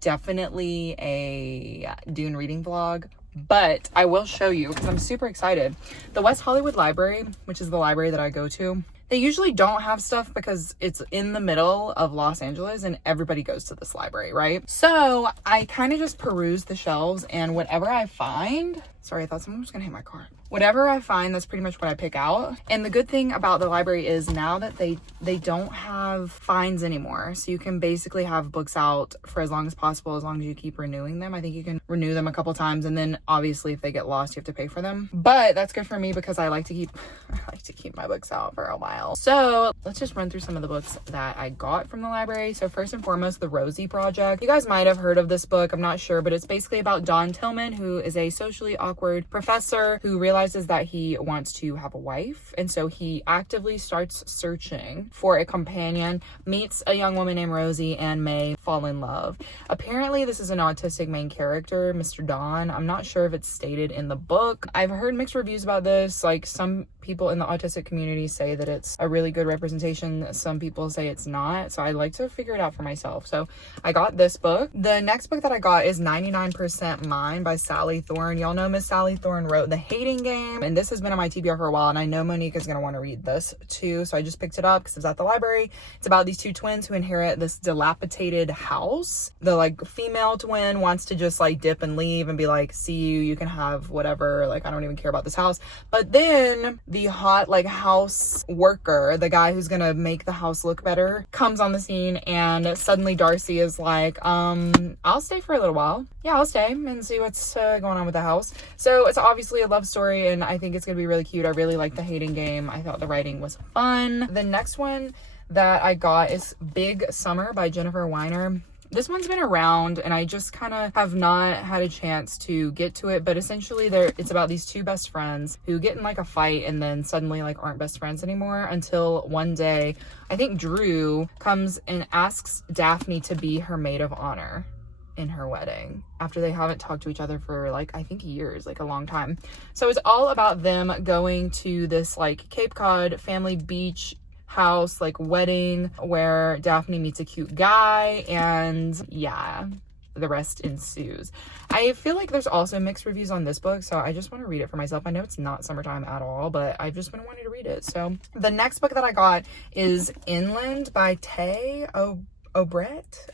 definitely a Dune reading vlog, but I will show you because I'm super excited. The West Hollywood Library, which is the library that I go to, they usually don't have stuff because it's in the middle of Los Angeles and everybody goes to this library, right? So I kind of just peruse the shelves, and whatever I find, sorry, I thought someone was gonna hit my car. Whatever I find, that's pretty much what I pick out. And the good thing about the library is now that they don't have fines anymore. So you can basically have books out for as long as possible, as long as you keep renewing them. I think you can renew them a couple times, and then obviously if they get lost, you have to pay for them. But that's good for me because I like to keep my books out for a while. So let's just run through some of the books that I got from the library. So first and foremost, The Rosie Project. You guys might have heard of this book, I'm not sure, but it's basically about Don Tillman, who is a socially awkward professor who realizes that he wants to have a wife, and so he actively starts searching for a companion, meets a young woman named Rosie, and May fall in love. Apparently this is an autistic main character, Mr. Don. I'm not sure if it's stated in the book. I've heard mixed reviews about this. Like, some people in the autistic community say that it's a really good representation, some people say it's not, so I like to figure it out for myself. So I got this book. The next book that I got is 99% Mine by Sally Thorne. Y'all know Miss Sally Thorne wrote The Hating Game, and this has been on my TBR for a while, and I know Monique is going to want to read this too, so I just picked it up because it was at the library. It's about these two twins who inherit this dilapidated house. The like female twin wants to just like dip and leave and be like, see you can have whatever, like I don't even care about this house. But then the hot like house worker, the guy who's gonna make the house look better, comes on the scene, and suddenly Darcy is like, I'll stay for a little while. Yeah, I'll stay and see what's going on with the house. So it's obviously a love story, and I think it's gonna be really cute. I really like The Hating Game. I thought the writing was fun. The next one that I got is Big Summer by Jennifer Weiner. This one's been around and I just kind of have not had a chance to get to it, but essentially it's about these two best friends who get in like a fight and then suddenly like aren't best friends anymore, until one day I think Drew comes and asks Daphne to be her maid of honor in her wedding after they haven't talked to each other for like I think years, like a long time. So it's all about them going to this like Cape Cod family beach house, like wedding, where Daphne meets a cute guy, and yeah, the rest ensues. I feel like there's also mixed reviews on this book, so I just want to read it for myself. I know it's not summertime at all, but I've just been wanting to read it. So the next book that I got is Inland by Tay O'Bright.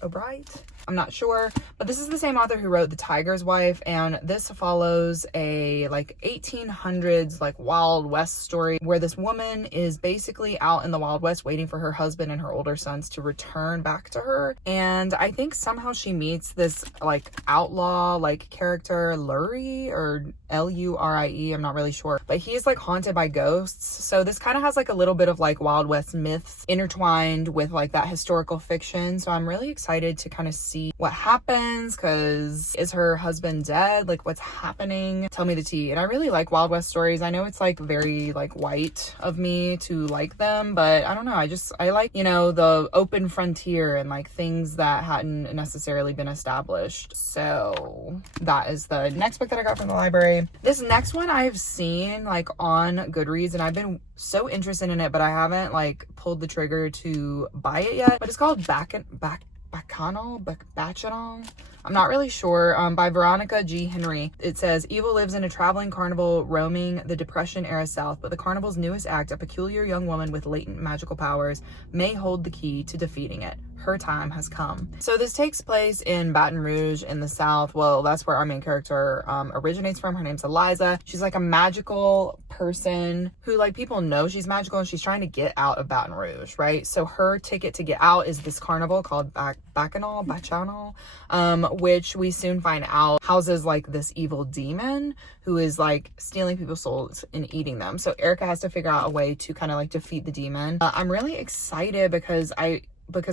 I'm not sure, but this is the same author who wrote The Tiger's Wife, and this follows a like 1800s like Wild West story where this woman is basically out in the Wild West waiting for her husband and her older sons to return back to her. And I think somehow she meets this like outlaw like character, Lurie, or Lurie, I'm not really sure, but he's like haunted by ghosts. So this kind of has like a little bit of like Wild West myths intertwined with like that historical fiction. So I'm really excited to kind of see what happens, because is her husband dead? Like, what's happening? Tell me the tea. And I really like Wild West stories. I know it's like very like white of me to like them, but I don't know, I like, you know, the open frontier and like things that hadn't necessarily been established. So that is the next book that I got from the library. This next one I've seen like on Goodreads, and I've been so interested in it, but I haven't like pulled the trigger to buy it yet. But it's called Bacchanal. I'm not really sure. By Veronica G. Henry. It says, evil lives in a traveling carnival roaming the Depression era South, but the carnival's newest act, a peculiar young woman with latent magical powers, may hold the key to defeating it. Her time has come. So this takes place in Baton Rouge in the South. Well, that's where our main character originates from. Her name's Eliza. She's like a magical person who like people know she's magical, and she's trying to get out of Baton Rouge, right? So her ticket to get out is this carnival called Bacchanal, which we soon find out houses like this evil demon who is like stealing people's souls and eating them. So Erica has to figure out a way to kind of like defeat the demon. I'm really excited because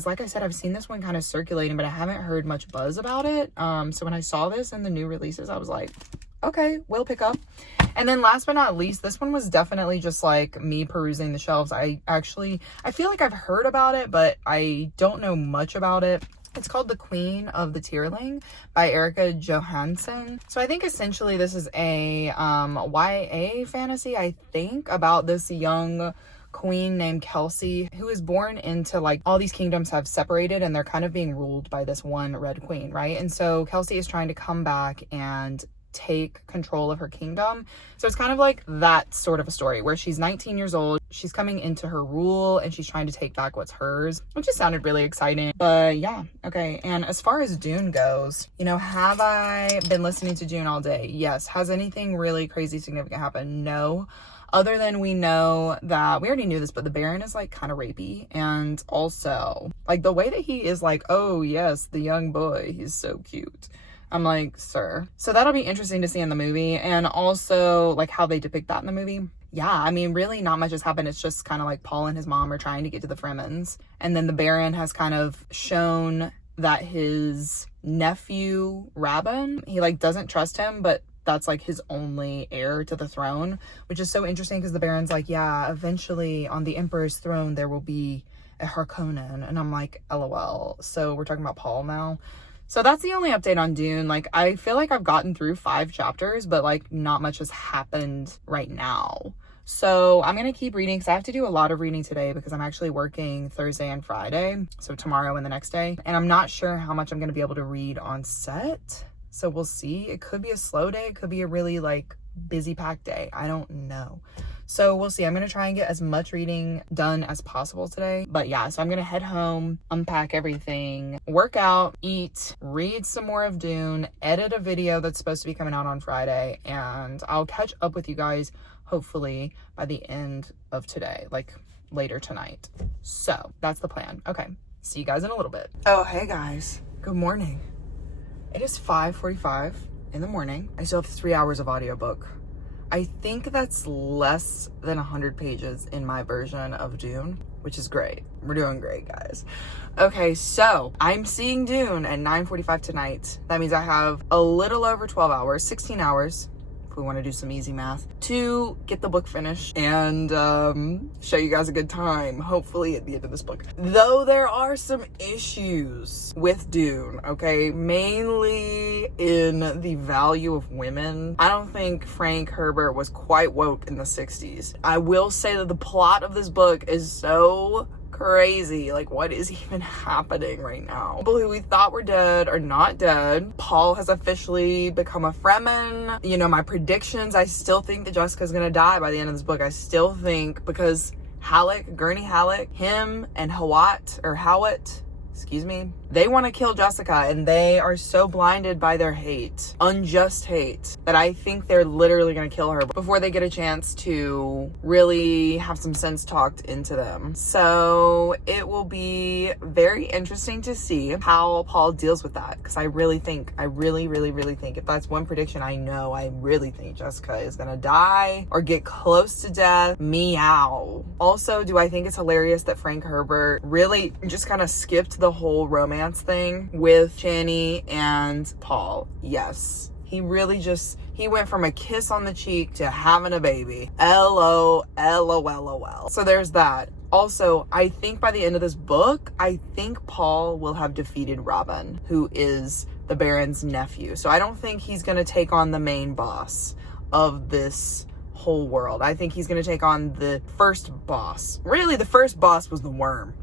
like I said, I've seen this one kind of circulating, but I haven't heard much buzz about it. So when I saw this in the new releases, I was like, okay, we'll pick up. And then last but not least, this one was definitely just like me perusing the shelves. I feel like I've heard about it, but I don't know much about it. It's called The Queen of the Tierling by Erica Johansson. So I think essentially this is a YA fantasy, I think, about this young queen named Kelsey, who is born into like all these kingdoms have separated and they're kind of being ruled by this one red queen, right? And so Kelsey is trying to come back and take control of her kingdom. So it's kind of like that sort of a story where she's 19 years old, she's coming into her rule, and she's trying to take back what's hers, which just sounded really exciting. But yeah, okay. And as far as Dune goes, you know, have I been listening to Dune all day? Yes. Has anything really crazy significant happened? No. Other than we know that, we already knew this, but the Baron is like kind of rapey, and also like the way that he is like, oh yes, the young boy, he's so cute. I'm like, sir. So that'll be interesting to see in the movie, and also like how they depict that in the movie. Yeah, I mean, really not much has happened. It's just kind of like Paul and his mom are trying to get to the Fremens, and then the Baron has kind of shown that his nephew Rabban, he like doesn't trust him, but that's like his only heir to the throne, which is so interesting because the Baron's like, yeah, eventually on the Emperor's throne there will be a Harkonnen, and I'm like, LOL. So we're talking about Paul now. So that's the only update on Dune. Like, I feel like I've gotten through 5 chapters, but like not much has happened right now. So I'm going to keep reading because I have to do a lot of reading today because I'm actually working Thursday and Friday. So tomorrow and the next day. And I'm not sure how much I'm going to be able to read on set. So we'll see. It could be a slow day. It could be a really like busy packed day. I don't know. So we'll see. I'm going to try and get as much reading done as possible today. But yeah, so I'm going to head home, unpack everything, work out, eat, read some more of Dune, edit a video that's supposed to be coming out on Friday, and I'll catch up with you guys hopefully by the end of today, like later tonight. So that's the plan. Okay. See you guys in a little bit. Oh, hey guys. Good morning. It is 5:45 in the morning. I still have 3 hours of audiobook. I think that's less than 100 pages in my version of Dune, which is great. We're doing great, guys. Okay, so I'm seeing Dune at 9:45 tonight. That means I have a little over 12 hours, 16 hours, if we want to do some easy math, to get the book finished and show you guys a good time, hopefully at the end of this book. Though there are some issues with Dune, okay, mainly in the value of women. I don't think Frank Herbert was quite woke in the 60s. I will say that the plot of this book is so crazy. Like, what is even happening right now? People who we thought were dead are not dead. Paul has officially become a Fremen. You know, my predictions, I still think that Jessica's gonna die by the end of this book. I still think, because Gurney Halleck, him and Hawat, excuse me, they want to kill Jessica, and they are so blinded by their hate, unjust hate, that I think they're literally going to kill her before they get a chance to really have some sense talked into them. So it will be very interesting to see how Paul deals with that, because I really think, if that's one prediction I know, I really think Jessica is going to die or get close to death. Meow. Also, do I think it's hilarious that Frank Herbert really just kind of skipped the whole romance thing with Chani and Paul? Yes. He really he went from a kiss on the cheek to having a baby. LOL. So there's that. Also, I think by the end of this book, I think Paul will have defeated Robin, who is the Baron's nephew. So I don't think he's going to take on the main boss of this whole world. I think he's going to take on the first boss. Really, the first boss was the worm.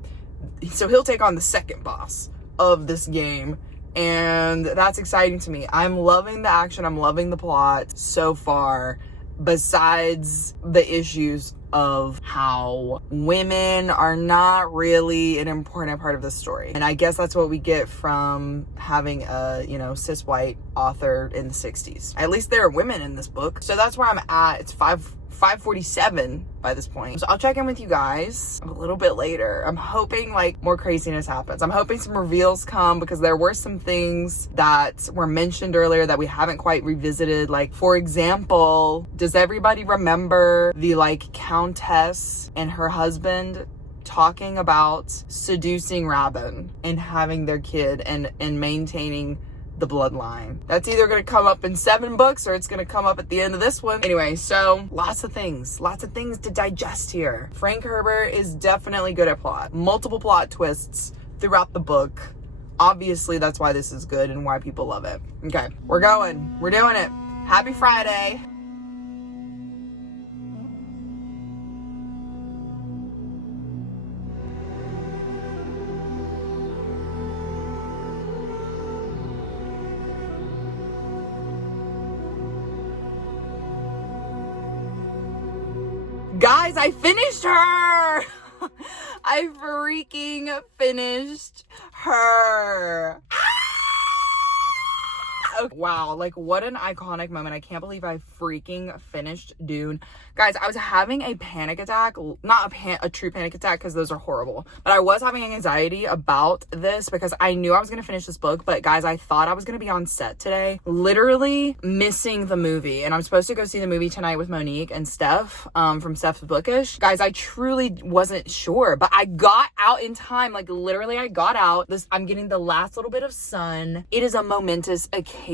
So he'll take on the second boss of this game, and that's exciting to me. I'm loving the action, I'm loving the plot so far, besides the issues of how women are not really an important part of the story. And I guess that's what we get from having a, cis white author in the 60s. At least there are women in this book. So that's where I'm at. It's 5:47 by this point. So I'll check in with you guys a little bit later. I'm hoping like more craziness happens. I'm hoping some reveals come, because there were some things that were mentioned earlier that we haven't quite revisited. Like, for example, does everybody remember the Countess and her husband talking about seducing Robin and having their kid and maintaining the bloodline? That's either going to come up in 7 books or it's going to come up at the end of this one. Anyway, so lots of things to digest here. Frank Herbert is definitely good at plot. Multiple plot twists throughout the book. Obviously, that's why this is good and why people love it. Okay, we're going. We're doing it. Happy Friday. Guys, I finished her! I freaking finished her. Wow, like what an iconic moment. I can't believe I freaking finished Dune. Guys, I was having a panic attack, not a true panic attack, because those are horrible, but I was having anxiety about this because I knew I was going to finish this book. But guys, I thought I was going to be on set today, literally missing the movie. And I'm supposed to go see the movie tonight with Monique and Steph from Steph's Bookish. Guys, I truly wasn't sure, but I got out in time. Like literally I got out. I'm getting the last little bit of sun. It is a momentous occasion.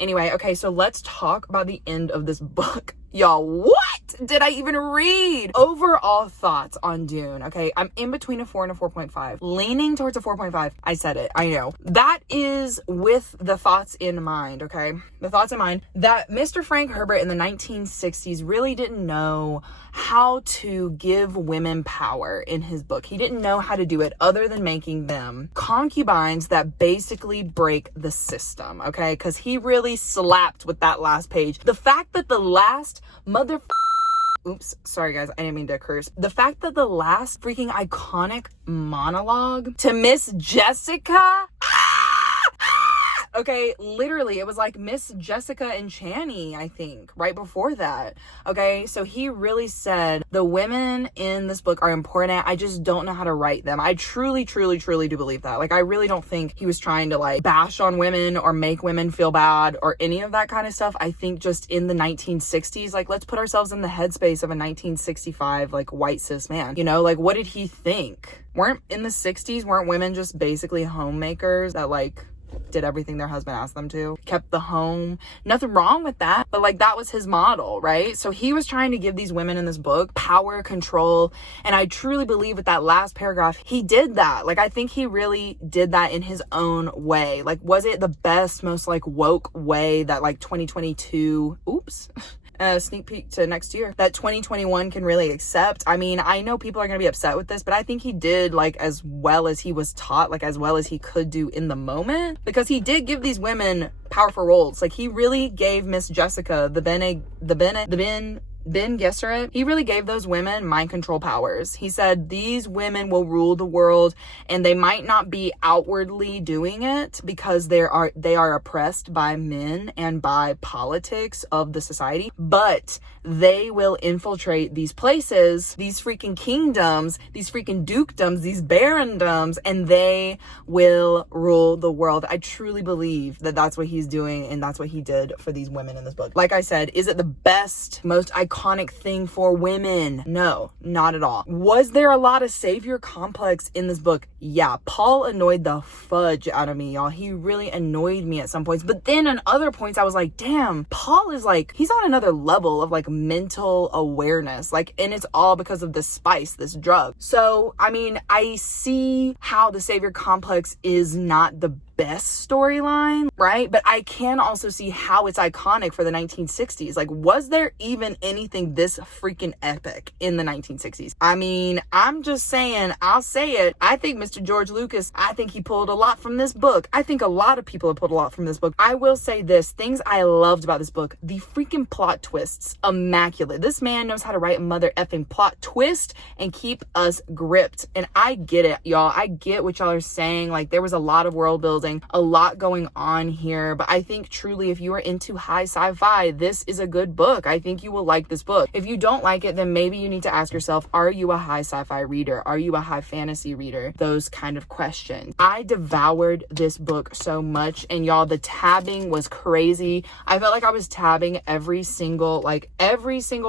Anyway, okay, so let's talk about the end of this book. Y'all, what did I even read? Overall thoughts on Dune. Okay, I'm in between a 4 and a 4.5, leaning towards a 4.5. I said it, I know. That is with the thoughts in mind, okay? The thoughts in mind that Mr. Frank Herbert in the 1960s really didn't know how to give women power in his book. He didn't know how to do it other than making them concubines that basically break the system, okay? Because he really slapped with that last page. The fact that the last oops, sorry guys, I didn't mean to curse. The fact that the last freaking iconic monologue to Miss Jessica, okay, literally it was like Miss Jessica and Chani, I think, right before that. Okay, so he really said the women in this book are important. I just don't know how to write them. I truly do believe that. Like, I really don't think he was trying to like bash on women or make women feel bad or any of that kind of stuff. I think just in the 1960s, like, let's put ourselves in the headspace of a 1965 like white cis man, you know, like what did he think? Weren't in the 60s, weren't women just basically homemakers that like did everything their husband asked them to, kept the home. Nothing wrong with that, but like that was his model, right? So he was trying to give these women in this book power, control, and I truly believe with that last paragraph, he did that. Like, I think he really did that in his own way. Like, was it the best, most like woke way that like 2022, sneak peek to next year, that 2021 can really accept? I mean, I know people are going to be upset with this, but I think he did like as well as he was taught, like as well as he could do in the moment, because he did give these women powerful roles. Like, he really gave Miss Jessica, Ben Gesserit, he really gave those women mind control powers. He said these women will rule the world, and they might not be outwardly doing it because they are oppressed by men and by politics of the society, but they will infiltrate these places, these freaking kingdoms, these freaking dukedoms, these barondoms, and they will rule the world. I truly believe that that's what he's doing, and that's what he did for these women in this book. Like I said, is it the best, most iconic thing for women? No, not at all. Was there a lot of savior complex in this book? Yeah, Paul annoyed the fudge out of me, y'all. He really annoyed me at some points, but then on other points I was like, damn, Paul is like, he's on another level of like mental awareness, like, and it's all because of this spice, this drug. So I mean, I see how the savior complex is not the best storyline, right? But I can also see how it's iconic for the 1960s. Like, was there even anything this freaking epic in the 1960s? I mean, I'm just saying, I'll say it. I think Mr. George Lucas, I think he pulled a lot from this book. I think a lot of people have pulled a lot from this book. I will say this, things I loved about this book, the freaking plot twists, immaculate. This man knows how to write a mother effing plot twist and keep us gripped. And I get it, y'all. I get what y'all are saying. Like, there was a lot of world building, a lot going on here, but I think truly if you are into high sci-fi, this is a good book. I think you will like this book. If you don't like it, then maybe you need to ask yourself, are you a high sci-fi reader? Are you a high fantasy reader? Those kind of questions. I devoured this book so much, and y'all, the tabbing was crazy. I felt like I was tabbing every single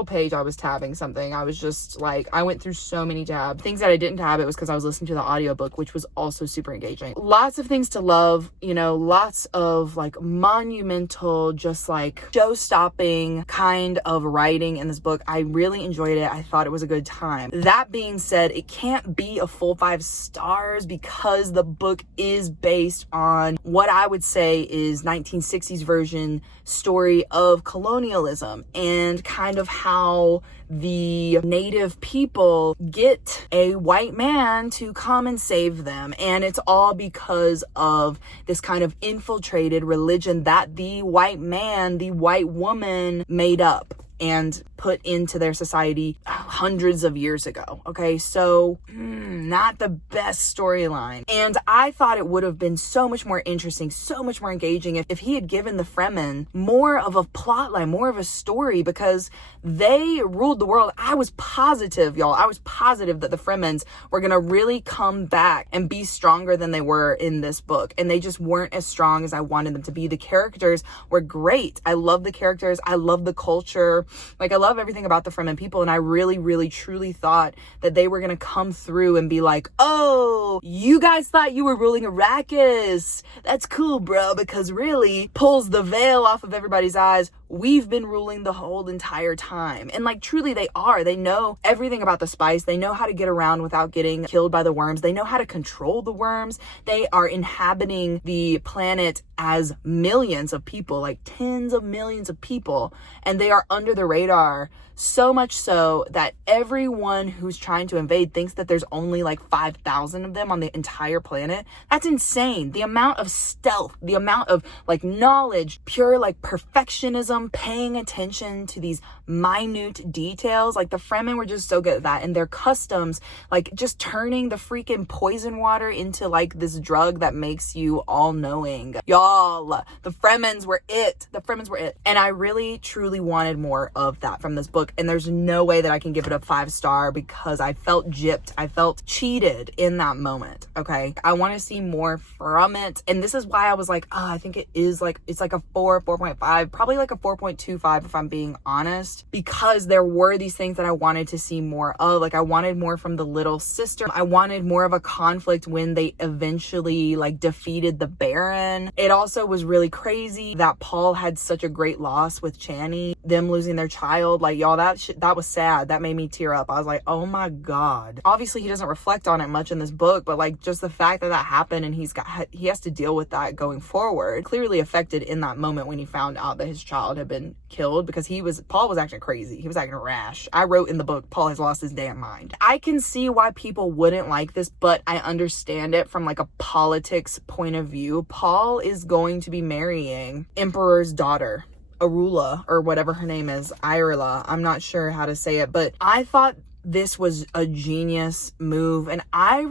page. I was tabbing something. I was just like, I went through so many tabs. Things that I didn't tab, it was because I was listening to the audiobook, which was also super engaging. Lots of things to love, you know, lots of like monumental, just like show-stopping kind of writing in this book. I really enjoyed it. I thought it was a good time. That being said, it can't be a full 5 stars because the book is based on what I would say is 1960s version story of colonialism and kind of how the native people get a white man to come and save them. And it's all because of this kind of infiltrated religion that the white man, the white woman made up and put into their society hundreds of years ago. Okay, so not the best storyline. And I thought it would have been so much more interesting, so much more engaging if he had given the Fremen more of a plot line, more of a story, because they ruled the world. I was positive, y'all. I was positive that the Fremens were gonna really come back and be stronger than they were in this book. And they just weren't as strong as I wanted them to be. The characters were great. I love the characters. I love the culture. Like, I love everything about the Fremen people, and I really, really, truly thought that they were gonna come through and be like, oh, you guys thought you were ruling Arrakis. That's cool, bro, because really pulls the veil off of everybody's eyes. We've been ruling the whole entire time. And like, truly they are. They know everything about the spice. They know how to get around without getting killed by the worms. They know how to control the worms. They are inhabiting the planet as millions of people, like tens of millions of people, and they are under the radar, so much so that everyone who's trying to invade thinks that there's only like 5,000 of them on the entire planet. That's insane. The amount of stealth, the amount of like knowledge, pure like perfectionism, paying attention to these minute details. Like, the Fremen were just so good at that, and their customs, like just turning the freaking poison water into like this drug that makes you all knowing. Y'all, the Fremens were it. The Fremens were it. And I really truly wanted more of that from this book. And there's no way that I can give it a 5-star because I felt gypped. I felt cheated in that moment. Okay. I want to see more from it. And this is why I was like, oh, I think it is like, it's like a 4.5, probably like a 4.25 if I'm being honest, because there were these things that I wanted to see more of. Like I wanted more from the little sister. I wanted more of a conflict when they eventually like defeated the Baron. It also was really crazy that Paul had such a great loss with Chani, them losing their child. Like y'all, that was sad. That made me tear up. I was like, oh my God. Obviously he doesn't reflect on it much in this book, but like just the fact that that happened and he has to deal with that going forward, clearly affected in that moment when he found out that his child had been killed, because Paul was acting crazy. He was acting rash. I wrote in the book, Paul has lost his damn mind. I can see why people wouldn't like this, but I understand it from like a politics point of view. Paul is going to be marrying Emperor's daughter, Arula, or whatever her name is, Irla. I'm not sure how to say it, but I thought this was a genius move, and I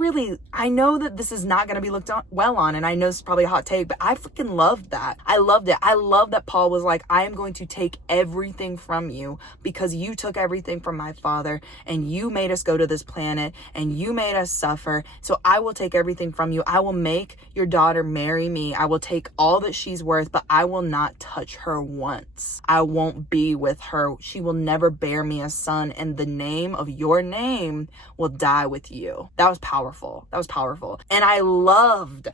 know that this is not going to be looked well on, and I know it's probably a hot take, but I freaking loved that. I loved it. I love that Paul was like, I am going to take everything from you because you took everything from my father and you made us go to this planet and you made us suffer, so I will take everything from you. I will make your daughter marry me. I will take all that she's worth, but I will not touch her once. I won't be with her. She will never bear me a son, and the name of your name will die with you. That was powerful. That was powerful. And I loved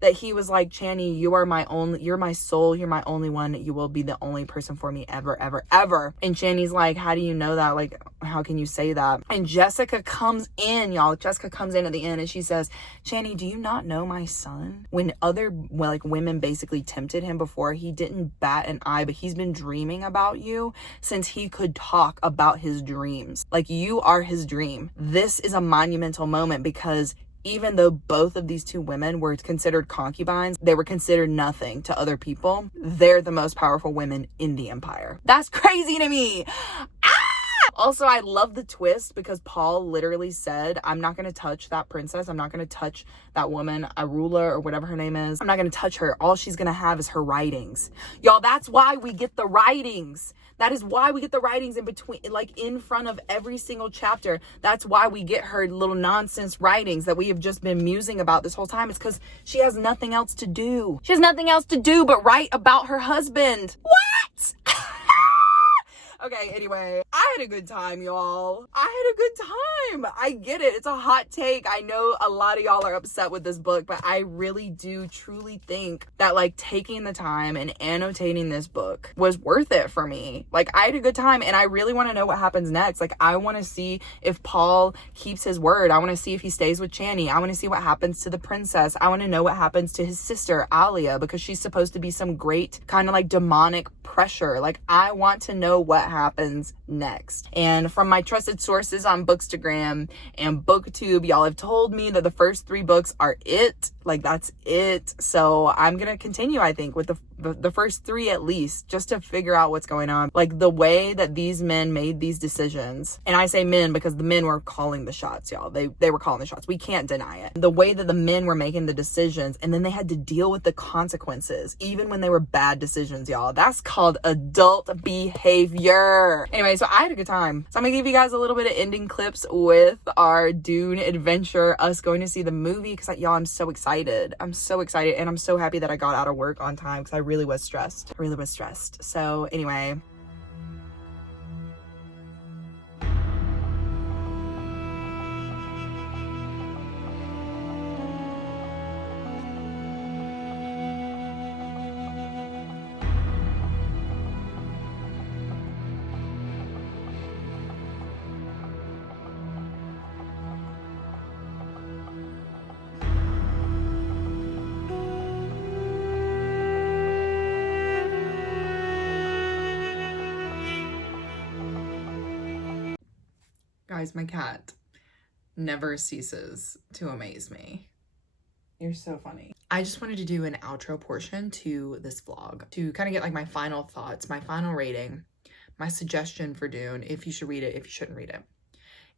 that he was like, Chani, you're my soul. You're my only one. You will be the only person for me ever, ever, ever. And Chani's like, how do you know that? Like, how can you say that? And Jessica comes in, y'all. Jessica comes in at the end and she says, Chani, do you not know my son? When other women basically tempted him before, he didn't bat an eye, but he's been dreaming about you since he could talk about his dreams. Like, you are his dream. This is a monumental moment because even though both of these two women were considered concubines, they were considered nothing to other people. They're the most powerful women in the Empire. That's crazy to me. Also, I love the twist because Paul literally said, I'm not going to touch that princess. I'm not going to touch that woman, Arula, or whatever her name is. I'm not going to touch her. All she's going to have is her writings. Y'all, that's why we get the writings. That is why we get the writings in between, like in front of every single chapter. That's why we get her little nonsense writings that we have just been musing about this whole time. It's because she has nothing else to do. She has nothing else to do but write about her husband. What? Okay, anyway, I had a good time, y'all. I had a good time. I get it. It's a hot take. I know a lot of y'all are upset with this book, but I really do truly think that like taking the time and annotating this book was worth it for me. Like, I had a good time, and I really want to know what happens next. Like, I want to see if Paul keeps his word. I want to see if he stays with Chani. I want to see what happens to the princess. I want to know what happens to his sister, Alia, because she's supposed to be some great kind of like demonic pressure. Like, I want to know what happens next. And from my trusted sources on Bookstagram and BookTube, y'all have told me that the first 3 books are it. Like, that's it. So I'm gonna continue, I think, with the first 3 at least, just to figure out what's going on. Like, the way that these men made these decisions, and I say men because the men were calling the shots, y'all. They were calling the shots. We can't deny it. The way that the men were making the decisions, and then they had to deal with the consequences, even when they were bad decisions, y'all. That's called adult behavior. Anyway, so I had a good time. So I'm gonna give you guys a little bit of ending clips with our Dune adventure, us going to see the movie, because y'all, I'm so excited. I'm so excited, and I'm so happy that I got out of work on time, because I really was stressed. So anyway. Guys, my cat never ceases to amaze me. You're so funny. I just wanted to do an outro portion to this vlog to kind of get like my final thoughts, my final rating, my suggestion for Dune, if you should read it, if you shouldn't read it,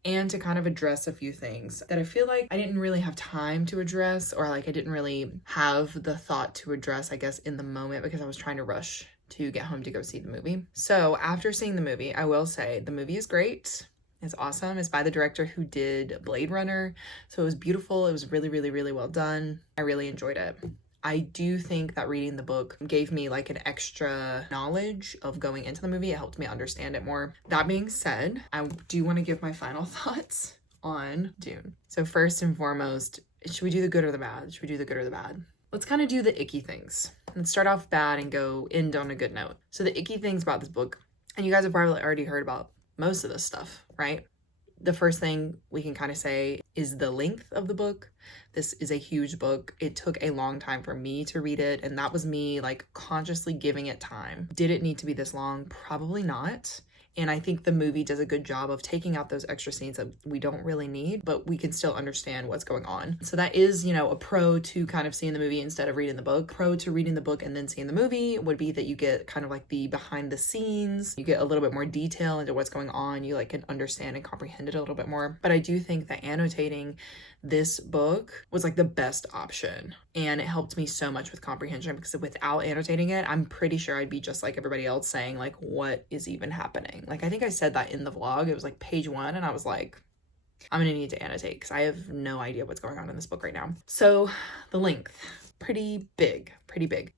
and to kind of address a few things that I feel like I didn't really have time to address, or like I didn't really have the thought to address, I guess, in the moment, because I was trying to rush to get home to go see the movie. So after seeing the movie, I will say the movie is great. It's awesome. It's by the director who did Blade Runner. So it was beautiful. It was really, really, really well done. I really enjoyed it. I do think that reading the book gave me like an extra knowledge of going into the movie. It helped me understand it more. That being said, I do want to give my final thoughts on Dune. So first and foremost, should we do the good or the bad? Should we do the good or the bad? Let's kind of do the icky things. Let's start off bad and end on a good note. So the icky things about this book, and you guys have probably already heard about most of this stuff, right? The first thing we can kind of say is the length of the book. This is a huge book. It took a long time for me to read it, and that was me like consciously giving it time. Did it need to be this long? Probably not. And I think the movie does a good job of taking out those extra scenes that we don't really need, but we can still understand what's going on. So that is, you know, a pro to kind of seeing the movie instead of reading the book. Pro to reading the book and then seeing the movie would be that you get kind of like the behind the scenes. You get a little bit more detail into what's going on. You like can understand and comprehend it a little bit more. But I do think that annotating this book was like the best option, and it helped me so much with comprehension, because without annotating it, I'm pretty sure I'd be just like everybody else saying like, what is even happening? Like I think I said that in the vlog. It was like page 1 and I was like, I'm gonna need to annotate because I have no idea what's going on in this book right now. So the length, pretty big.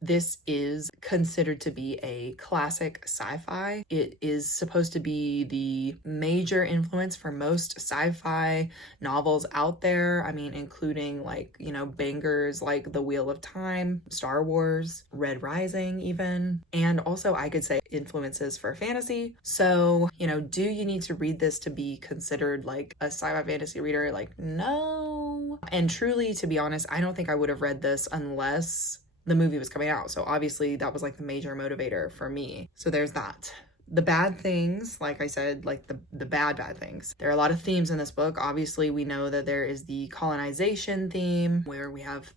This is considered to be a classic sci-fi. It is supposed to be the major influence for most sci-fi novels out there. I mean, including like, you know, bangers like The Wheel of Time, Star Wars, Red Rising even. And also I could say influences for fantasy. So, you know, do you need to read this to be considered like a sci-fi fantasy reader? Like, no. And truly, to be honest, I don't think I would have read this unless the movie was coming out. So obviously that was like the major motivator for me. So there's that. The bad things, like I said, like the bad things. There are a lot of themes in this book. Obviously we know that there is the colonization theme, where we have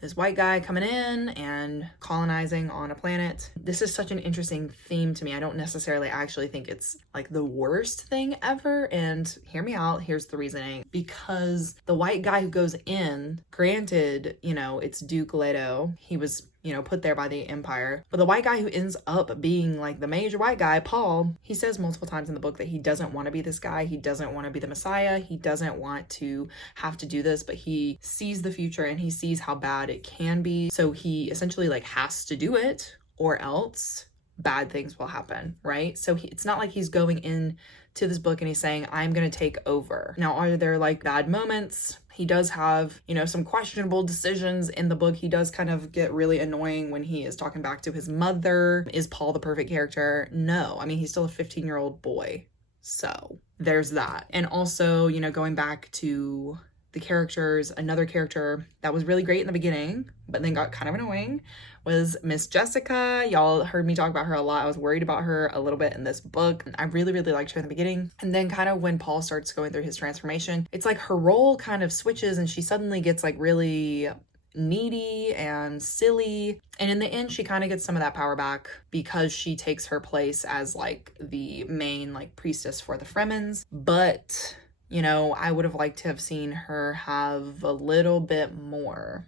this white guy coming in and colonizing on a planet. This is such an interesting theme to me. I don't necessarily actually think it's like the worst thing ever. And hear me out. Here's the reasoning. Because the white guy who goes in, granted, you know, it's Duke Leto. He was, you know, put there by the Empire. But the white guy who ends up being like the major white guy, Paul, he says multiple times in the book that he doesn't want to be this guy. He doesn't want to be the Messiah. He doesn't want to have to do this, but he sees the future and he sees how bad it can be. So he essentially like has to do it, or else bad things will happen, right? So it's not like he's going in to this book and he's saying, I'm going to take over. Now, are there like bad moments? He does have, you know, some questionable decisions in the book. He does kind of get really annoying when he is talking back to his mother. Is Paul the perfect character? No. I mean, he's still a 15-year-old boy. So there's that. And also, you know, going back to the characters, another character that was really great in the beginning, but then got kind of annoying, was Miss Jessica. Y'all heard me talk about her a lot. I was worried about her a little bit in this book. I really liked her in the beginning. And then kind of when Paul starts going through his transformation, it's like her role kind of switches and she suddenly gets like really needy and silly. And in the end, she kind of gets some of that power back because she takes her place as like the main like priestess for the Fremens. But you know, I would have liked to have seen her have a little bit more,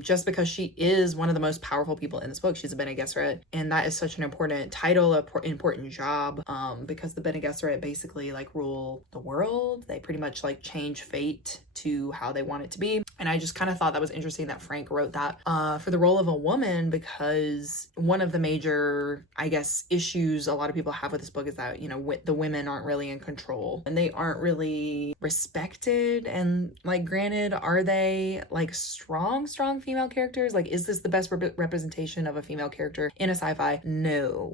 just because she is one of the most powerful people in this book. She's a Bene Gesserit, and that is such an important title, important job, because the Bene Gesserit basically like rule the world. They pretty much like change fate to how they want it to be. And I just kind of thought that was interesting that Frank wrote that for the role of a woman, because one of the major, I guess, issues a lot of people have with this book is that, you know, the women aren't really in control and they aren't really respected. And like, granted, are they like strong female characters? Like, is this the best representation of a female character in a sci-fi? No,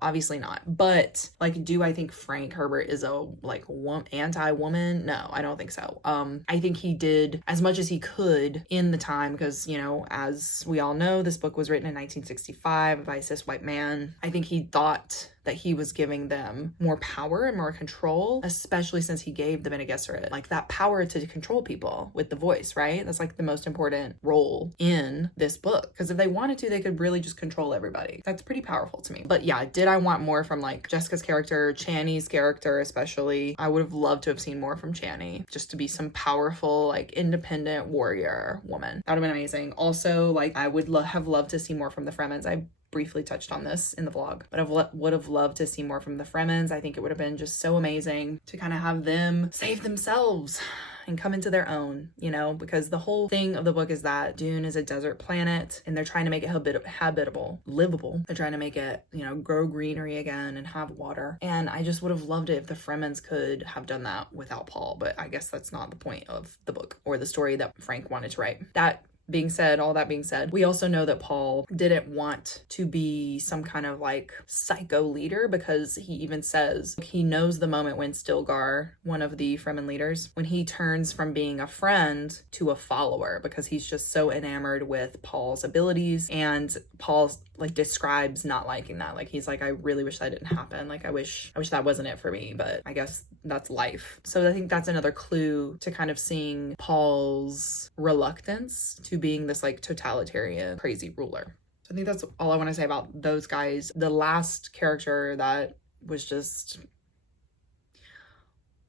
obviously not. But like, do I think Frank Herbert is a like anti-woman? No, I don't think so. I think he did as much as he could in the time, because, you know, as we all know, this book was written in 1965 by a cis white man. I think he thought that he was giving them more power and more control, especially since he gave the Bene Gesserit like that power to control people with the voice, right? That's like the most important role in this book, because if they wanted to, they could really just control everybody. That's pretty powerful to me. But yeah, did I want more from like Jessica's character, Channy's character especially? I would have loved to have seen more from Channy, just to be some powerful, like independent warrior woman. That would have been amazing. Also, like, I would have loved to see more from the Fremens. I briefly touched on this in the vlog, but I would have loved to see more from the Fremens. I think it would have been just so amazing to kind of have them save themselves and come into their own, you know, because the whole thing of the book is that Dune is a desert planet and they're trying to make it habitable, livable. They're trying to make it, you know, grow greenery again and have water. And I just would have loved it if the Fremens could have done that without Paul, but I guess that's not the point of the book or the story that Frank wanted to write. All that being said, we also know that Paul didn't want to be some kind of like psycho leader, because he even says he knows the moment when Stilgar, one of the Fremen leaders, when he turns from being a friend to a follower, because he's just so enamored with Paul's abilities. And Paul like describes not liking that. Like he's like, I really wish that didn't happen. Like I wish that wasn't it for me, but I guess that's life. So I think that's another clue to kind of seeing Paul's reluctance to being this like totalitarian crazy ruler. So I think that's all I want to say about those guys. The last character that was just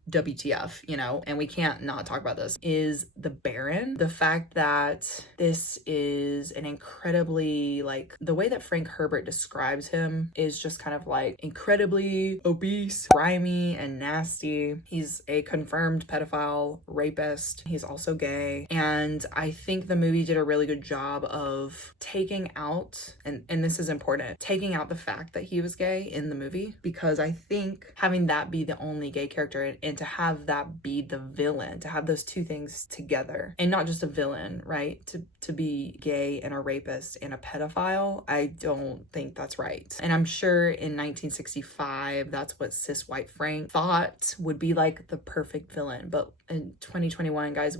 WTF, you know, and we can't not talk about this, is the Baron. The fact that this is an incredibly, like, the way that Frank Herbert describes him is just kind of like incredibly obese, grimy, and nasty. He's a confirmed pedophile, rapist. He's also gay. And I think the movie did a really good job of taking out, and this is important, taking out the fact that he was gay in the movie, because I think having that be the only gay character and to have that be the villain, to have those two things together, and not just a villain, right? To be gay and a rapist and a pedophile, I don't think that's right. And I'm sure in 1965, that's what cis white Frank thought would be like the perfect villain. But in 2021, guys,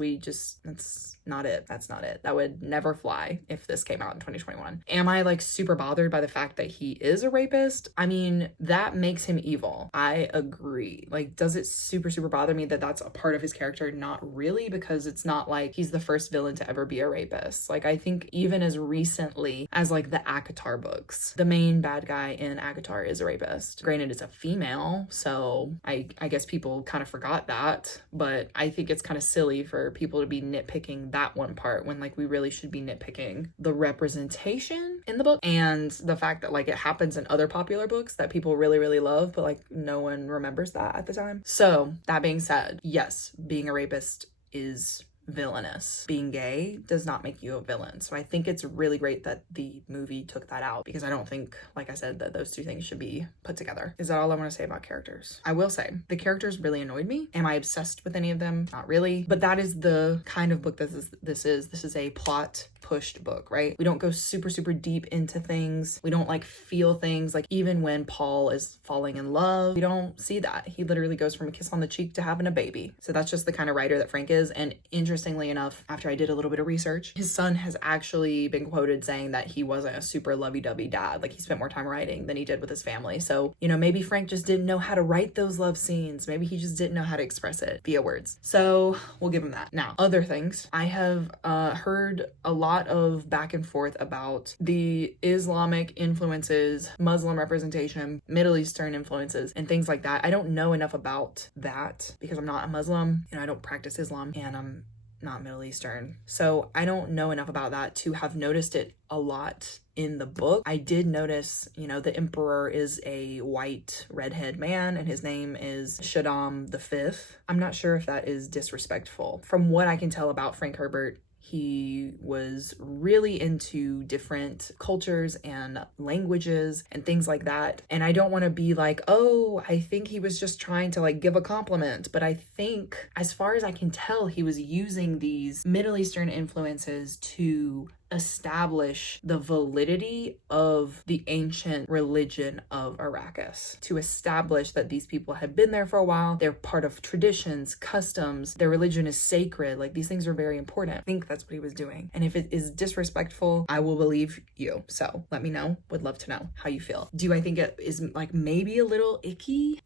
that's not it. That's not it. That would never fly if this came out in 2021. Am I like super bothered by the fact that he is a rapist? I mean, that makes him evil. I agree. Like, does it super bother me that that's a part of his character? Not really, because it's not like he's the first villain to ever be a rapist. Like, I think even as recently as like the ACOTAR books, the main bad guy in ACOTAR is a rapist. Granted, it's a female, so I guess people kind of forgot that, but I think it's kind of silly for people to be nitpicking that one part when like we really should be nitpicking the representation in the book and the fact that like it happens in other popular books that people really love, but like no one remembers that at the time. So that being said, yes, being a rapist is villainous. Being gay does not make you a villain. So I think it's really great that the movie took that out, because I don't think, like I said, that those two things should be put together. Is that all I want to say about characters? I will say the characters really annoyed me. Am I obsessed with any of them? Not really. But that is the kind of book this is a plot pushed book, right? We don't go super deep into things. We don't like feel things. Like even when Paul is falling in love, we don't see that. He literally goes from a kiss on the cheek to having a baby. So that's just the kind of writer that Frank is. And interestingly enough, after I did a little bit of research, his son has actually been quoted saying that he wasn't a super lovey-dovey dad. Like he spent more time writing than he did with his family. So, you know, maybe Frank just didn't know how to write those love scenes. Maybe he just didn't know how to express it via words. So we'll give him that. Now, other things. I have heard a lot of back and forth about the Islamic influences, Muslim representation, Middle Eastern influences, and things like that. I don't know enough about that because I'm not a Muslim and I don't practice Islam, and I'm not Middle Eastern. So I don't know enough about that to have noticed it a lot in the book. I did notice, you know, the emperor is a white redhead man and his name is Shaddam V. I'm not sure if that is disrespectful. From what I can tell about Frank Herbert, he was really into different cultures and languages and things like that. And I don't want to be like, oh, I think he was just trying to like give a compliment. But I think, as far as I can tell, he was using these Middle Eastern influences to establish the validity of the ancient religion of Arrakis, to establish that these people had been there for a while, they're part of traditions, customs, their religion is sacred, like these things are very important. I think that's what he was doing. And if it is disrespectful, I will believe you. So let me know. Would love to know how you feel. Do I think it is like maybe a little icky?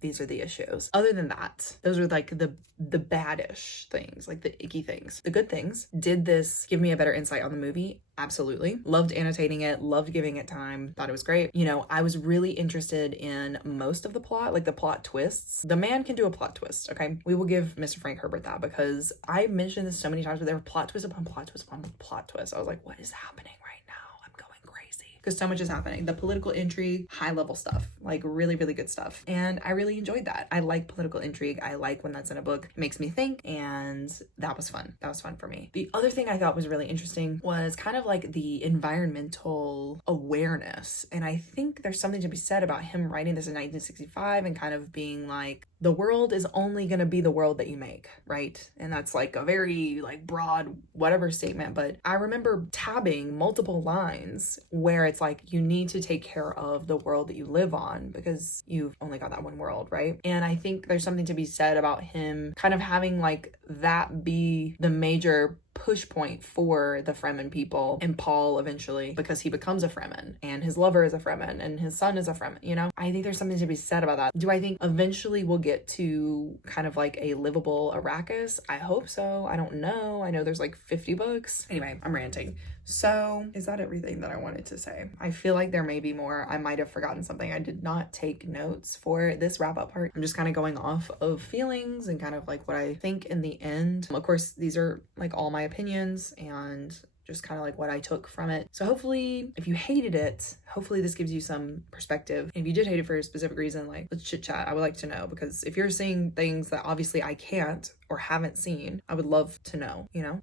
These are the issues. Other than that, those are like the baddish things, like the icky things. The good things, did this give me a better insight on the movie? Absolutely. Loved annotating it, loved giving it time, thought it was great. You know, I was really interested in most of the plot, like the plot twists. The man can do a plot twist, okay? We will give Mr. Frank Herbert that, because I mentioned this so many times, but there were plot twist upon plot twist upon plot twist. I was like, what is happening right now? I'm going crazy. because so much is happening. The political intrigue, high level stuff, like really, really good stuff. And I really enjoyed that. I like political intrigue. I like when that's in a book. It makes me think, and that was fun. That was fun for me. The other thing I thought was really interesting was kind of like the environmental awareness. And I think there's something to be said about him writing this in 1965 and kind of being like, the world is only going to be the world that you make, right? And that's like a very like broad whatever statement, but I remember tabbing multiple lines where it's like, you need to take care of the world that you live on because you've only got that one world, right? And I think there's something to be said about him kind of having like that be the major push point for the Fremen people and Paul eventually, because he becomes a Fremen and his lover is a Fremen and his son is a Fremen, you know? I think there's something to be said about that. Do I think eventually we'll get to kind of like a livable Arrakis? I hope so. I don't know. I know there's like 50 books. Anyway, I'm ranting. So is that everything that I wanted to say? I feel like there may be more. I might have forgotten something. I did not take notes for this wrap up part. I'm just kind of going off of feelings and kind of like what I think in the end. Of course, these are like all my opinions and just kind of like what I took from it. So hopefully if you hated it, hopefully this gives you some perspective. And if you did hate it for a specific reason, like let's chit chat. I would like to know, because if you're seeing things that obviously I can't or haven't seen, I would love to know, you know?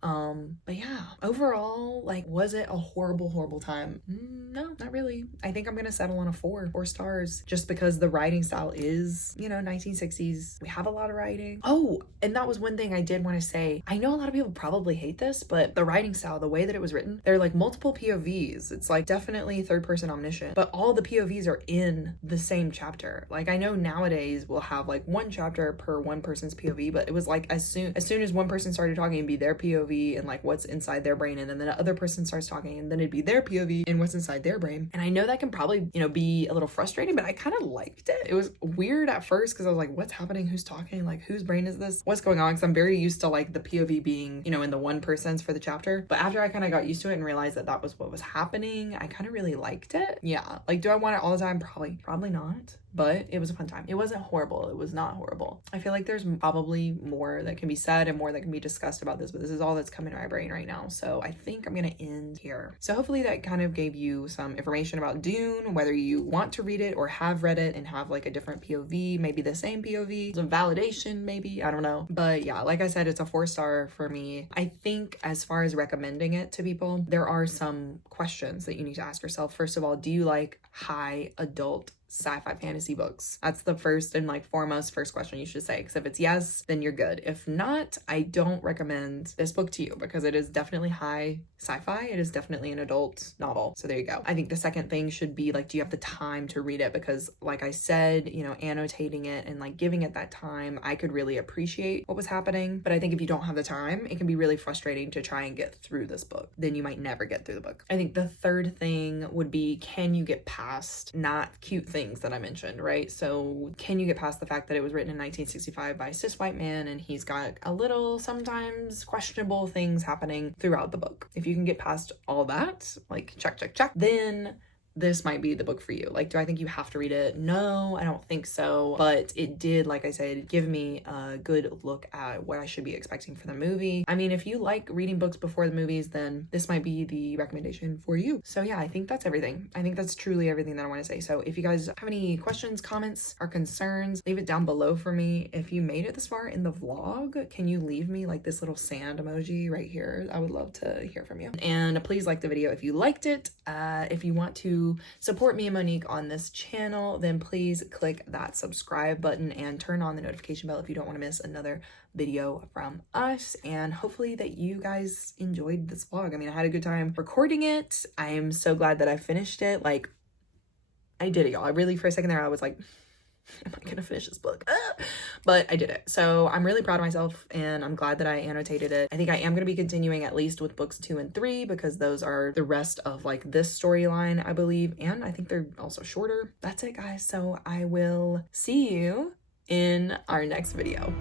But yeah, overall, like, was it a horrible time? No, not really. I think I'm gonna settle on a 4 stars, just because the writing style is, you know, 1960s. We have a lot of writing. Oh, and that was one thing I did want to say. I know a lot of people probably hate this, but the writing style, the way that it was written, there are like multiple POVs. It's like definitely third person omniscient, but all the POVs are in the same chapter. Like I know nowadays we'll have like one chapter per one person's POV, but it was like as soon as one person started talking, it'd be their POV and like what's inside their brain, and then the other person starts talking and then it'd be their POV and what's inside their brain. And I know that can probably, you know, be a little frustrating, but I kind of liked it. It was weird at first because I was like, what's happening? Who's talking? Like whose brain is this? What's going on? Because I'm very used to like the POV being, you know, in the one person's for the chapter. But after I kind of got used to it and realized that that was what was happening, I kind of really liked it. Yeah, like do I want it all the time? Probably not. But it was a fun time. It wasn't horrible. It was not horrible. I feel like there's probably more that can be said and more that can be discussed about this, but this is all that's coming to my brain right now. So I think I'm going to end here. So hopefully that kind of gave you some information about Dune, whether you want to read it or have read it and have like a different POV, maybe the same POV, some validation maybe, I don't know. But yeah, like I said, it's a 4-star for me. I think as far as recommending it to people, there are some questions that you need to ask yourself. First of all, do you like high adult sci-fi fantasy books? That's the first and like foremost first question you should say, because if it's yes, then you're good. If not, I don't recommend this book to you because it is definitely high sci-fi. It is definitely an adult novel. So there you go. I think the second thing should be like, do you have the time to read it? Because like I said, you know, annotating it and like giving it that time, I could really appreciate what was happening. But I think if you don't have the time, it can be really frustrating to try and get through this book. Then you might never get through the book. I think the third thing would be, can you get past not cute things that I mentioned, right? So can you get past the fact that it was written in 1965 by a cis white man and he's got a little sometimes questionable things happening throughout the book? If you can get past all that, like check, then this might be the book for you. Like, do I think you have to read it? No, I don't think so. But it did, like I said, give me a good look at what I should be expecting for the movie. I mean, if you like reading books before the movies, then this might be the recommendation for you. So yeah, I think that's everything. I think that's truly everything that I want to say. So if you guys have any questions, comments, or concerns, leave it down below for me. If you made it this far in the vlog, can you leave me like this little sand emoji right here? I would love to hear from you. And please like the video if you liked it. If you want to support me and Monique on this channel, then please click that subscribe button and turn on the notification bell if you don't want to miss another video from us. And hopefully that you guys enjoyed this vlog. I mean, I had a good time recording it. I am so glad that I finished it. Like, I did it, y'all. I really, for a second there, I was like, am I gonna finish this book? But I did it. So I'm really proud of myself and I'm glad that I annotated it. I think I am gonna be continuing at least with books 2 and 3 because those are the rest of like this storyline, I believe. And I think they're also shorter. That's it, guys. So I will see you in our next video.